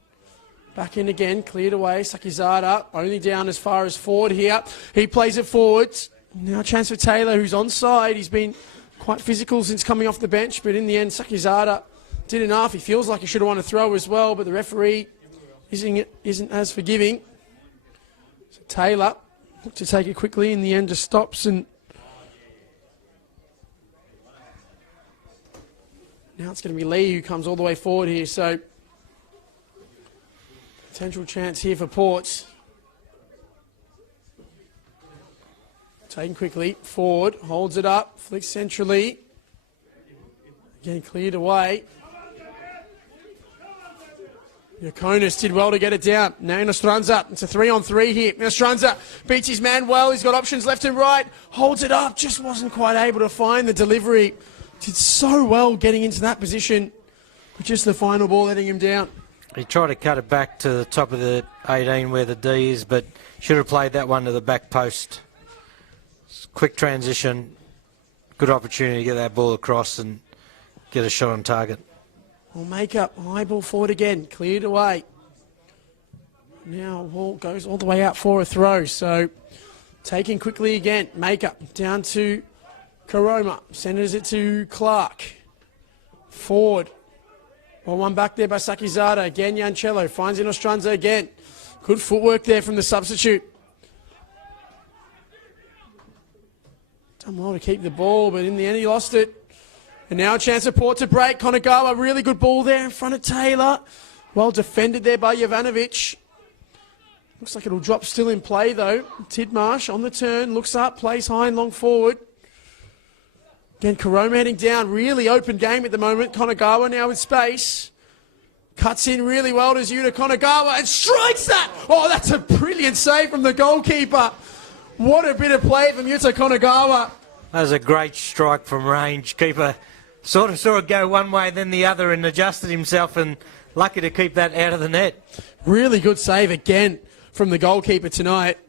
Back in again, cleared away. Sakizada only down as far as forward here. He plays it forwards. Now a chance for Taylor, who's onside. He's been quite physical since coming off the bench, but in the end, Sakizada did enough. He feels like he should have won a throw as well, but the referee isn't as forgiving. So Taylor looked to take it quickly. In the end, just stops, and now it's going to be Lee who comes all the way forward here. So potential chance here for Port. Taken quickly, forward, holds it up, flicks centrally. Again, cleared away. Yakonis did well to get it down. Now Nostranza, it's a 3-on-3 here. Nostranza beats his man well, he's got options left and right. Holds it up, just wasn't quite able to find the delivery. Did so well getting into that position, but just the final ball letting him down. He tried to cut it back to the top of the 18 where the D is, but should have played that one to the back post. Quick transition, good opportunity to get that ball across and get a shot on target. Well, make up, high ball forward again, cleared away. Now ball goes all the way out for a throw, so taking quickly again, make up, down to Karoma, centres it to Clark. Forward. Well, one back there by Sakizada. Again, Yancello finds Nostranza again. Good footwork there from the substitute. Done well to keep the ball, but in the end he lost it. And now a chance for Port to break. Konagawa, really good ball there in front of Taylor. Well defended there by Jovanovic. Looks like it'll drop still in play though. Tidmarsh on the turn, looks up, plays high and long forward. Again, Karoma heading down. Really open game at the moment. Konagawa now with space. Cuts in really well to Yuta Konagawa and strikes that! Oh, that's a brilliant save from the goalkeeper. What a bit of play from Yuta Konagawa. That was a great strike from range. Keeper sort of saw it go one way then the other and adjusted himself, and lucky to keep that out of the net. Really good save again from the goalkeeper tonight.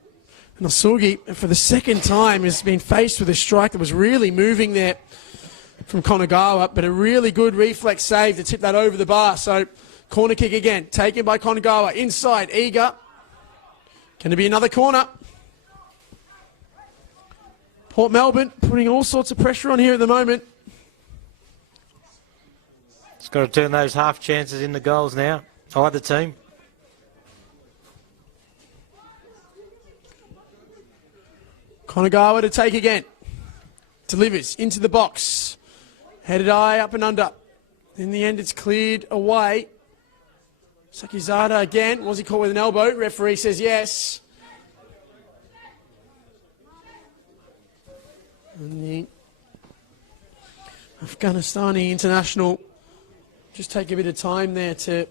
Nasugi, for the second time, has been faced with a strike that was really moving there from Konagawa, but a really good reflex save to tip that over the bar. So, corner kick again, taken by Konagawa. Inside, eager. Going to be another corner. Port Melbourne putting all sorts of pressure on here at the moment. It's got to turn those half chances into goals now, either team. Konagawa to take again. Delivers into the box. Headed high up and under. In the end, it's cleared away. Sakizada again. Was he caught with an elbow? Referee says yes. And the Afghanistani international just take a bit of time there to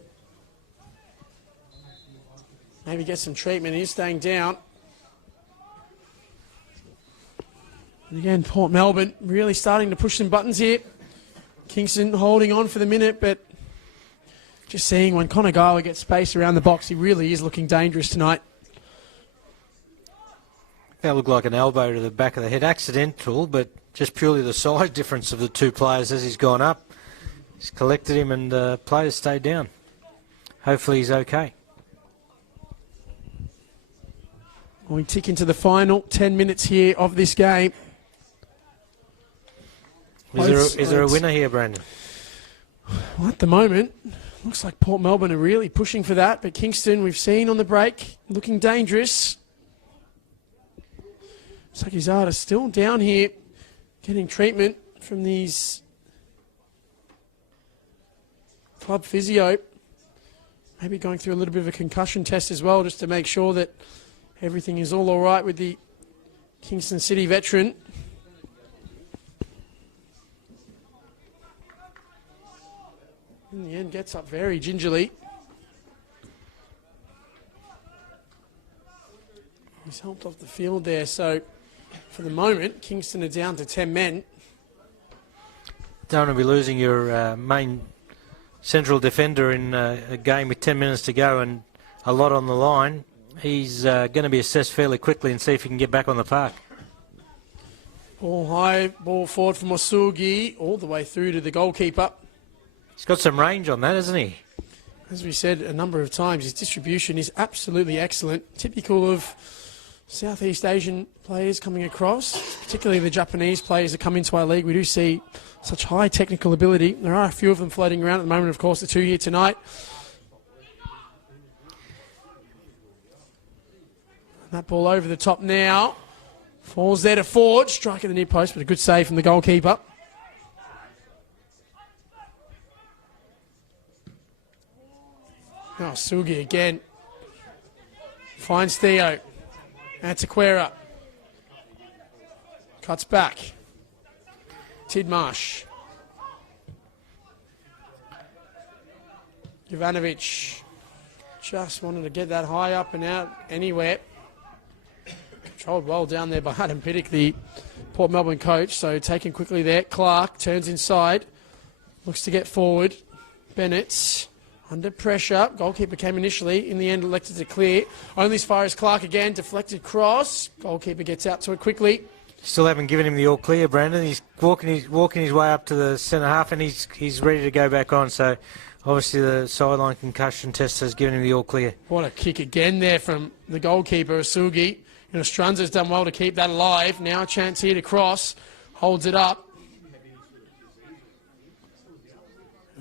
maybe get some treatment. He's staying down. And again, Port Melbourne really starting to push some buttons here. Kingston holding on for the minute, but just seeing when Konagawa gets space around the box, he really is looking dangerous tonight. That looked like an elbow to the back of the head. Accidental, but just purely the size difference of the two players as he's gone up. He's collected him and players stayed down. Hopefully he's okay. We tick into the final 10 minutes here of this game. Is there a winner here, Brandon? Well, at the moment, looks like Port Melbourne are really pushing for that, but Kingston, we've seen on the break, looking dangerous. Sakizada's still down here, getting treatment from these club physio. Maybe going through a little bit of a concussion test as well, just to make sure that everything is all right with the Kingston City veteran. In the end, gets up very gingerly. He's helped off the field there, so for the moment, Kingston are down to 10 men. Don't want to be losing your main central defender in a game with 10 minutes to go and a lot on the line. He's going to be assessed fairly quickly and see if he can get back on the park. Ball high, ball forward from Osugi, all the way through to the goalkeeper. He's got some range on that, hasn't he? As we said a number of times, his distribution is absolutely excellent. Typical of Southeast Asian players coming across, particularly the Japanese players that come into our league. We do see such high technical ability. There are a few of them floating around at the moment, of course, the two here tonight. And that ball over the top now. Falls there to Ford, strike at the near post, but a good save from the goalkeeper. Oh, Sugi again. Finds Theo. Antiquera. Cuts back. Tidmarsh. Jovanovic. Just wanted to get that high up and out anywhere. Controlled well down there by Adam Piddock, the Port Melbourne coach. So taken quickly there. Clark turns inside. Looks to get forward. Bennett. Under pressure. Goalkeeper came initially. In the end, elected to clear. Only as far as Clark again. Deflected cross. Goalkeeper gets out to it quickly. Still haven't given him the all clear, Brandon. He's walking his way up to the centre half and he's ready to go back on. So obviously the sideline concussion test has given him the all clear. What a kick again there from the goalkeeper, Asugi. You know, Strunza's done well to keep that alive. Now a chance here to cross. Holds it up.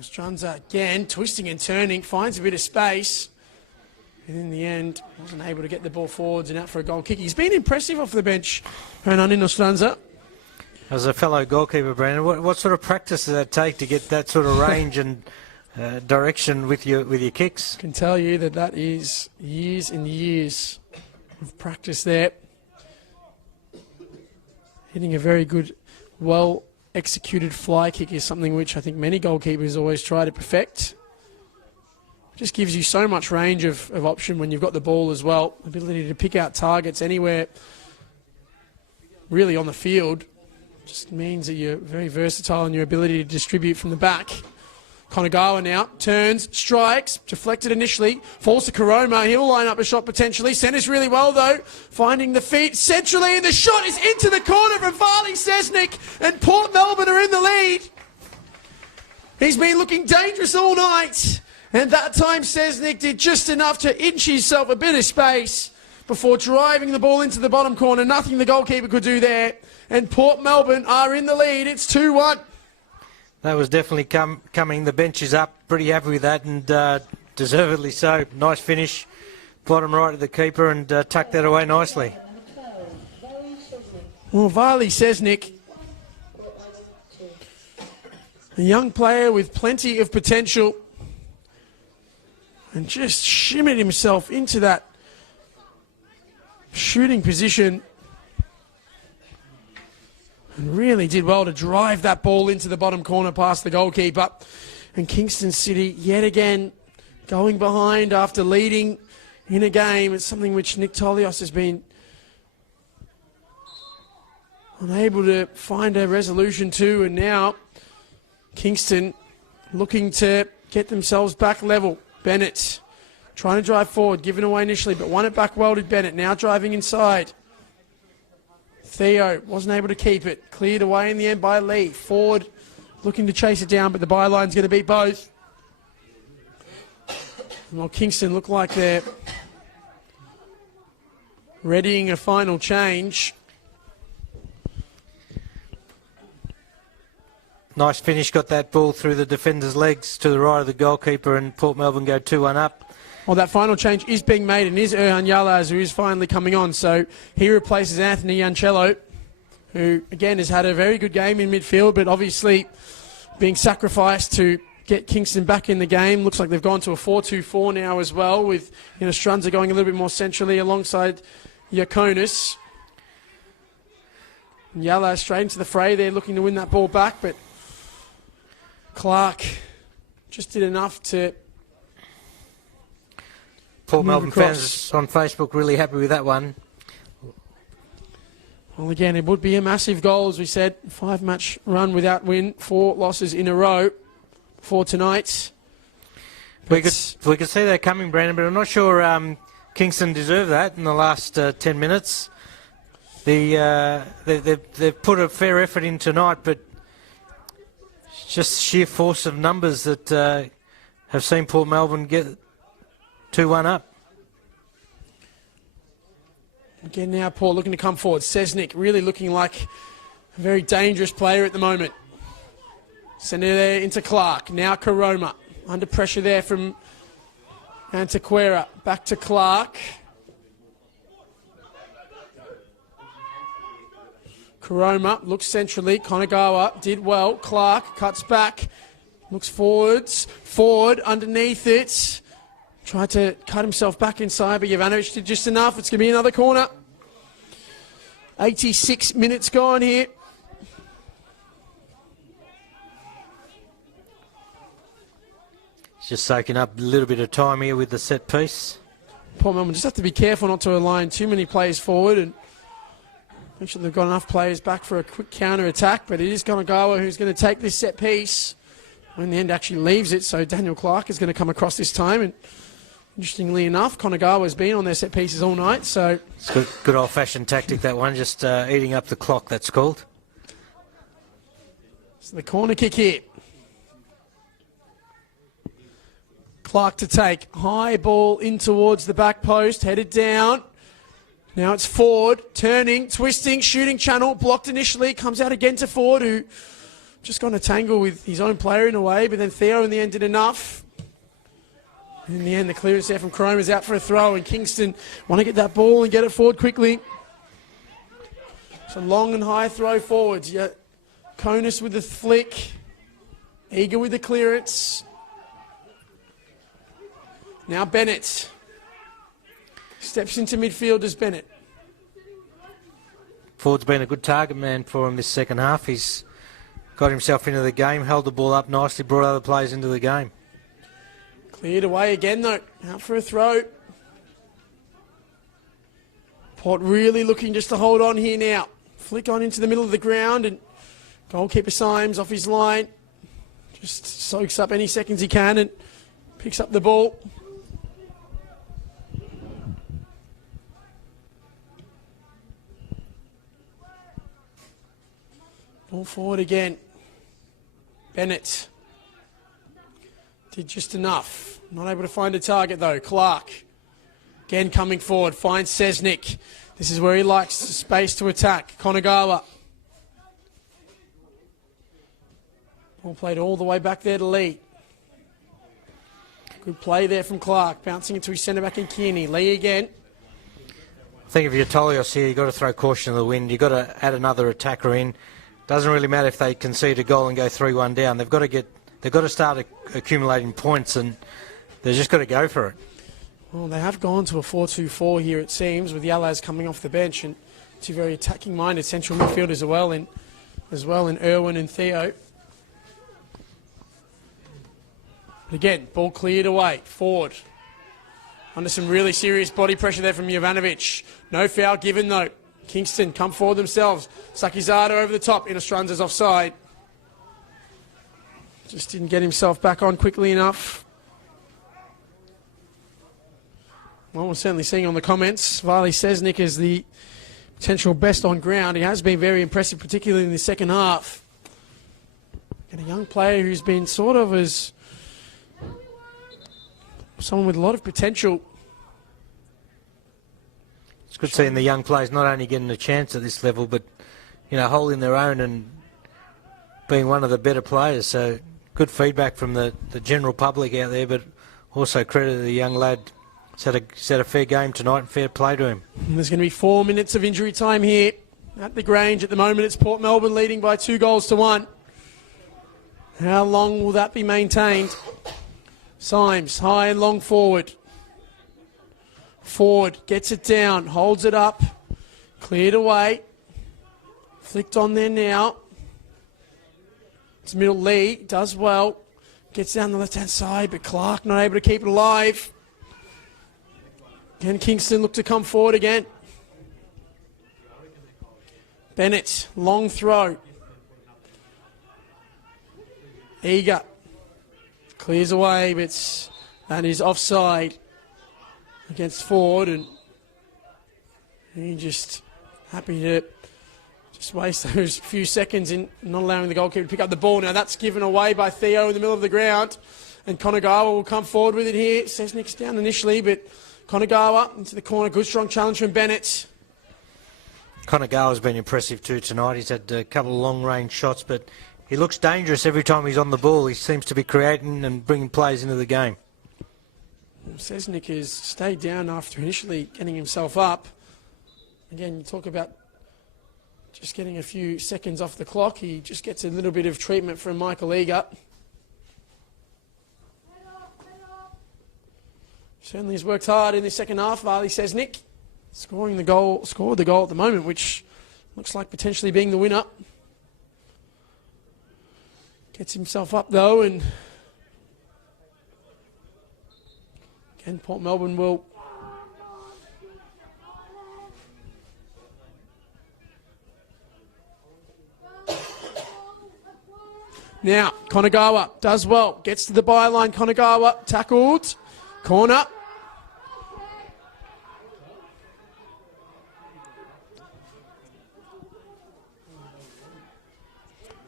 Strunza again, twisting and turning, finds a bit of space. And in the end, wasn't able to get the ball forwards and out for a goal kick. He's been impressive off the bench, Hernandino Strunza. As a fellow goalkeeper, Brandon, what sort of practice does that take to get that sort of range and direction with your kicks? I can tell you that is years and years of practice there. Hitting a very good, well-executed fly kick is something which I think many goalkeepers always try to perfect. It just gives you so much range of option when you've got the ball as well. Ability to pick out targets anywhere really on the field. Just means that you're very versatile in your ability to distribute from the back. Konagawa now turns, strikes, deflected initially, falls to Karoma. He'll line up a shot potentially. Centers really well though, finding the feet centrally, and the shot is into the corner from Varley Sesnick, and Port Melbourne are in the lead. He's been looking dangerous all night, and that time Sesnick did just enough to inch himself a bit of space before driving the ball into the bottom corner. Nothing the goalkeeper could do there, and Port Melbourne are in the lead. It's 2-1. That was definitely coming. The bench is up, pretty happy with that, and deservedly so. Nice finish, bottom right of the keeper, and tucked that away nicely. Well, Varley Sesnick, a young player with plenty of potential, and just shimmied himself into that shooting position. And really did well to drive that ball into the bottom corner past the goalkeeper. And Kingston City, yet again, going behind after leading in a game. It's something which Nick Tolios has been unable to find a resolution to. And now Kingston looking to get themselves back level. Bennett trying to drive forward, given away initially, but won it back well to Bennett. Now driving inside. Theo wasn't able to keep it. Cleared away in the end by Lee. Ford looking to chase it down, but the byline's going to beat both. Well, Kingston look like they're readying a final change. Nice finish, got that ball through the defender's legs to the right of the goalkeeper, and Port Melbourne go 2-1 up. Well, that final change is being made, and is Erhan Yalaz, who is finally coming on. So he replaces Anthony Yancello, who, again, has had a very good game in midfield, but obviously being sacrificed to get Kingston back in the game. Looks like they've gone to a 4-2-4 now as well, with Strunza going a little bit more centrally alongside Yakonis. Yalaz straight into the fray. They're looking to win that ball back, but Clark just did enough to... Port Melbourne fans on Facebook really happy with that one. Well, again, it would be a massive goal, as we said. 5-match run without win, 4 losses in a row for tonight. We could see that coming, Brandon, but I'm not sure Kingston deserve that in the last 10 minutes. They've put a fair effort in tonight, but it's just sheer force of numbers that have seen Port Melbourne get 2-1 up. Again now, Paul looking to come forward. Sesnick really looking like a very dangerous player at the moment. Send it there into Clark. Now Karoma. Under pressure there from Antequera. Back to Clark. Karoma looks centrally. Konagawa did well. Clark cuts back. Looks forwards. Ford underneath it. Tried to cut himself back inside, but Jovanovic did just enough. It's going to be another corner. 86 minutes gone here. Just soaking up a little bit of time here with the set piece. Port Melbourne just have to be careful not to align too many players forward and make sure they've got enough players back for a quick counter-attack, but it is Konagawa who's going to take this set piece. In the end, actually leaves it, so Daniel Clark is going to come across this time. And interestingly enough, Konagawa's been on their set pieces all night, so... It's good old-fashioned tactic, that one, just eating up the clock, that's called. So the corner kick here. Clark to take. High ball in towards the back post, headed down. Now it's Ford, turning, twisting, shooting channel, blocked initially, comes out again to Ford, who just got in a tangle with his own player in a way, but then Theo in the end did enough. In the end, the clearance there from Chrome is out for a throw, and Kingston want to get that ball and get it forward quickly. So long and high throw forwards. Yeah, Conus with the flick. Eager with the clearance. Now Bennett. Steps into midfield as Bennett. Ford's been a good target man for him this second half. He's got himself into the game, held the ball up nicely, brought other players into the game. Cleared away again though, out for a throw. Port really looking just to hold on here now. Flick on into the middle of the ground, and goalkeeper Symes off his line. Just soaks up any seconds he can and picks up the ball. Ball forward again. Bennett did just enough. Not able to find a target though. Clark again coming forward. Finds Sesnick. This is where he likes space to attack. Konagawa. Ball played all the way back there to Lee. Good play there from Clark. Bouncing into his centre back in Kearney. Lee again. I think if you're Tolios here, you've got to throw caution to the wind. You've got to add another attacker in. Doesn't really matter if they concede a goal and go 3-1 down. They've got to start accumulating points, and they've just got to go for it. Well, they have gone to a 4-2-4 here, it seems, with Yalaz coming off the bench and two very attacking-minded central midfielders as well in Irwin and Theo. But again, ball cleared away. Ford under some really serious body pressure there from Jovanovic. No foul given though. Kingston come forward themselves. Sakizada over the top. Inostranza's offside. Just didn't get himself back on quickly enough. Well, we're certainly seeing on the comments, Vali Sesnick is the potential best on ground. He has been very impressive, particularly in the second half. And a young player who's been sort of as someone with a lot of potential. It's good seeing the young players not only getting a chance at this level, but, you know, holding their own and being one of the better players. So good feedback from the general public out there, but also credit to the young lad. He's had a fair game tonight and fair play to him. And there's going to be 4 minutes of injury time here at the Grange. At the moment, it's Port Melbourne leading by 2-1. How long will that be maintained? Symes, high and long forward. Ford gets it down, holds it up, cleared away. Flicked on there now. It's middle. Lee does well. Gets down the left-hand side, but Clark not able to keep it alive. Can Kingston look to come forward again? Bennett, long throw. Eager. Clears away, but that is offside against Ford, and he just happy to just waste those few seconds in not allowing the goalkeeper to pick up the ball. Now that's given away by Theo in the middle of the ground, and Konagawa will come forward with it here. Sesnick's down initially, but Konagawa into the corner. Good strong challenge from Bennett. Konagawa's been impressive too tonight. He's had a couple of long-range shots, but he looks dangerous every time he's on the ball. He seems to be creating and bringing players into the game. Sesnick has stayed down after initially getting himself up. Again, you talk about just getting a few seconds off the clock. He just gets a little bit of treatment from Michael Eager. Certainly has worked hard in the second half, Varley Sesnick. Scored the goal at the moment, which looks like potentially being the winner. Gets himself up though, and again, Port Melbourne will now. Konagawa does well, gets to the byline. Konagawa tackled, corner.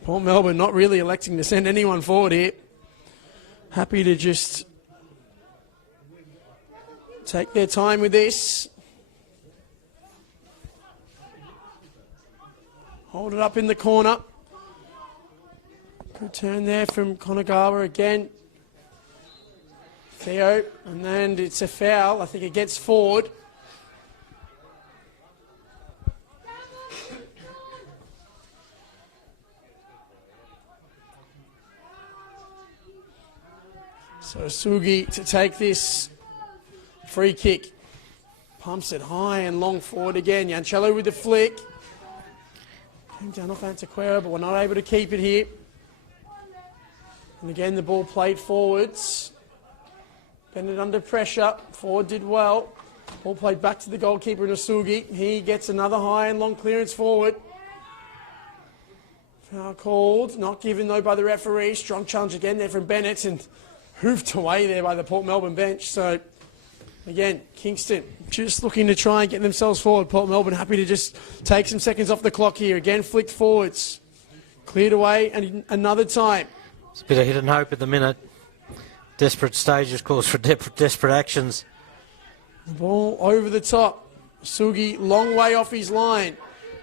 Port Melbourne not really electing to send anyone forward here. Happy to just take their time with this. Hold it up in the corner. Good turn there from Konagawa again. Theo, and then it's a foul, I think, against Ford. So Sugi to take this free kick. Pumps it high and long forward again. Yancello with the flick. Came down off Antequera, but we're not able to keep it here. And again, the ball played forwards. Bennett under pressure. Ford did well. Ball played back to the goalkeeper, Nasugi. He gets another high and long clearance forward. Foul called. Not given, though, by the referee. Strong challenge again there from Bennett, and hoofed away there by the Port Melbourne bench. So, again, Kingston just looking to try and get themselves forward. Port Melbourne happy to just take some seconds off the clock here. Again, flicked forwards. Cleared away and another time. It's a bit of hit and hope at the minute. Desperate stages calls for desperate actions. The ball over the top. Sugi, long way off his line.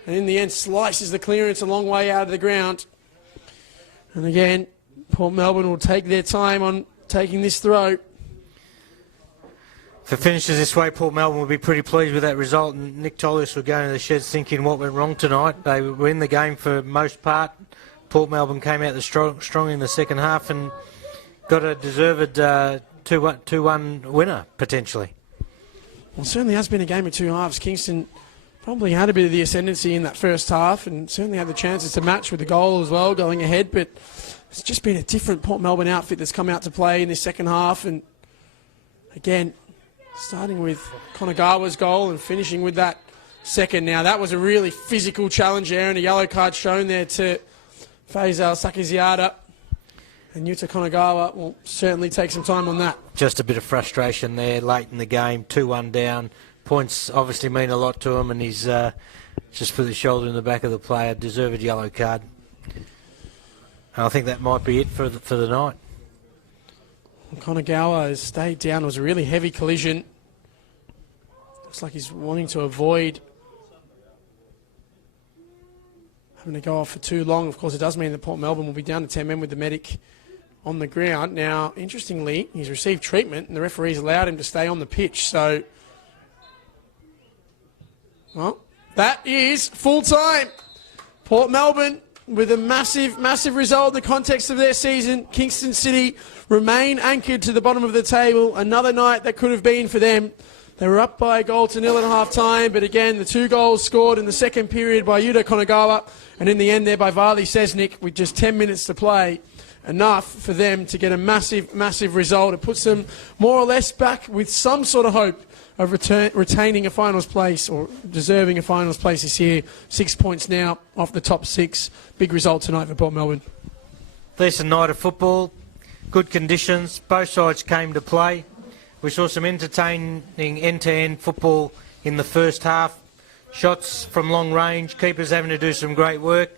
And in the end, slices the clearance a long way out of the ground. And again, Port Melbourne will take their time on taking this throw. If it finishes this way, Port Melbourne will be pretty pleased with that result, and Nick Tolius will go into the sheds thinking what went wrong tonight. They were in the game for most part. Port Melbourne came out strong in the second half and got a deserved 2-1 winner, potentially. Well, it certainly has been a game of two halves. Kingston probably had a bit of the ascendancy in that first half and certainly had the chances to match with the goal as well going ahead, but it's just been a different Port Melbourne outfit that's come out to play in this second half. And again, starting with Konagawa's goal and finishing with that second. Now, that was a really physical challenge there, and a yellow card shown there to Faisal Sakiziada. And Yuta Konagawa will certainly take some time on that. Just a bit of frustration there late in the game, 2-1 down. Points obviously mean a lot to him, and he's just put the shoulder in the back of the player, deserved yellow card. And I think that might be it for the night. Konagawa has stayed down. It was a really heavy collision. Looks like he's wanting to avoid having to go off for too long. Of course, it does mean that Port Melbourne will be down to 10 men with the medic on the ground. Now, interestingly, he's received treatment and the referee's allowed him to stay on the pitch. So, well, that is full time. Port Melbourne with a massive, massive result in the context of their season. Kingston City remain anchored to the bottom of the table. Another night that could have been for them. They were up by a goal to nil at half time, but again, the 2 goals scored in the second period by Yuta Konagawa, and in the end there by Varley Sesnik with just 10 minutes to play. Enough for them to get a massive, massive result. It puts them more or less back with some sort of hope of retaining a finals place or deserving a finals place this year. 6 points now off the top 6. Big result tonight for Port Melbourne. Decent night of football, good conditions, both sides came to play. We saw some entertaining end-to-end football in the first half. Shots from long range, keepers having to do some great work.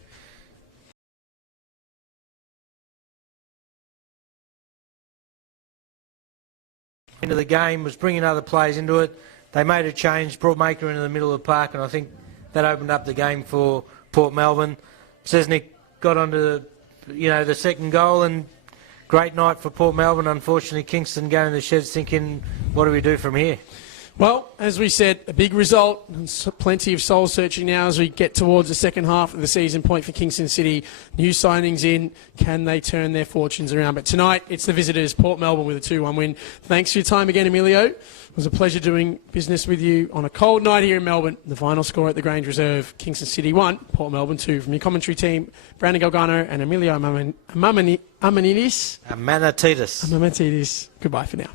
Into the game was bringing other players into it. They made a change, brought Maker into the middle of the park, and I think that opened up the game for Port Melbourne. Sesnik got onto the second goal, and great night for Port Melbourne. Unfortunately, Kingston going to the sheds thinking, what do we do from here? Well, as we said, a big result and plenty of soul searching now as we get towards the second half of the season. Point for Kingston City. New signings in. Can they turn their fortunes around? But tonight, it's the visitors, Port Melbourne, with a 2-1 win. Thanks for your time again, Emilio. It was a pleasure doing business with you on a cold night here in Melbourne. The final score at the Grange Reserve, Kingston City 1, Port Melbourne 2. From your commentary team, Brandon Galgano and Emilio Amanidis. A Manatidis. Goodbye for now.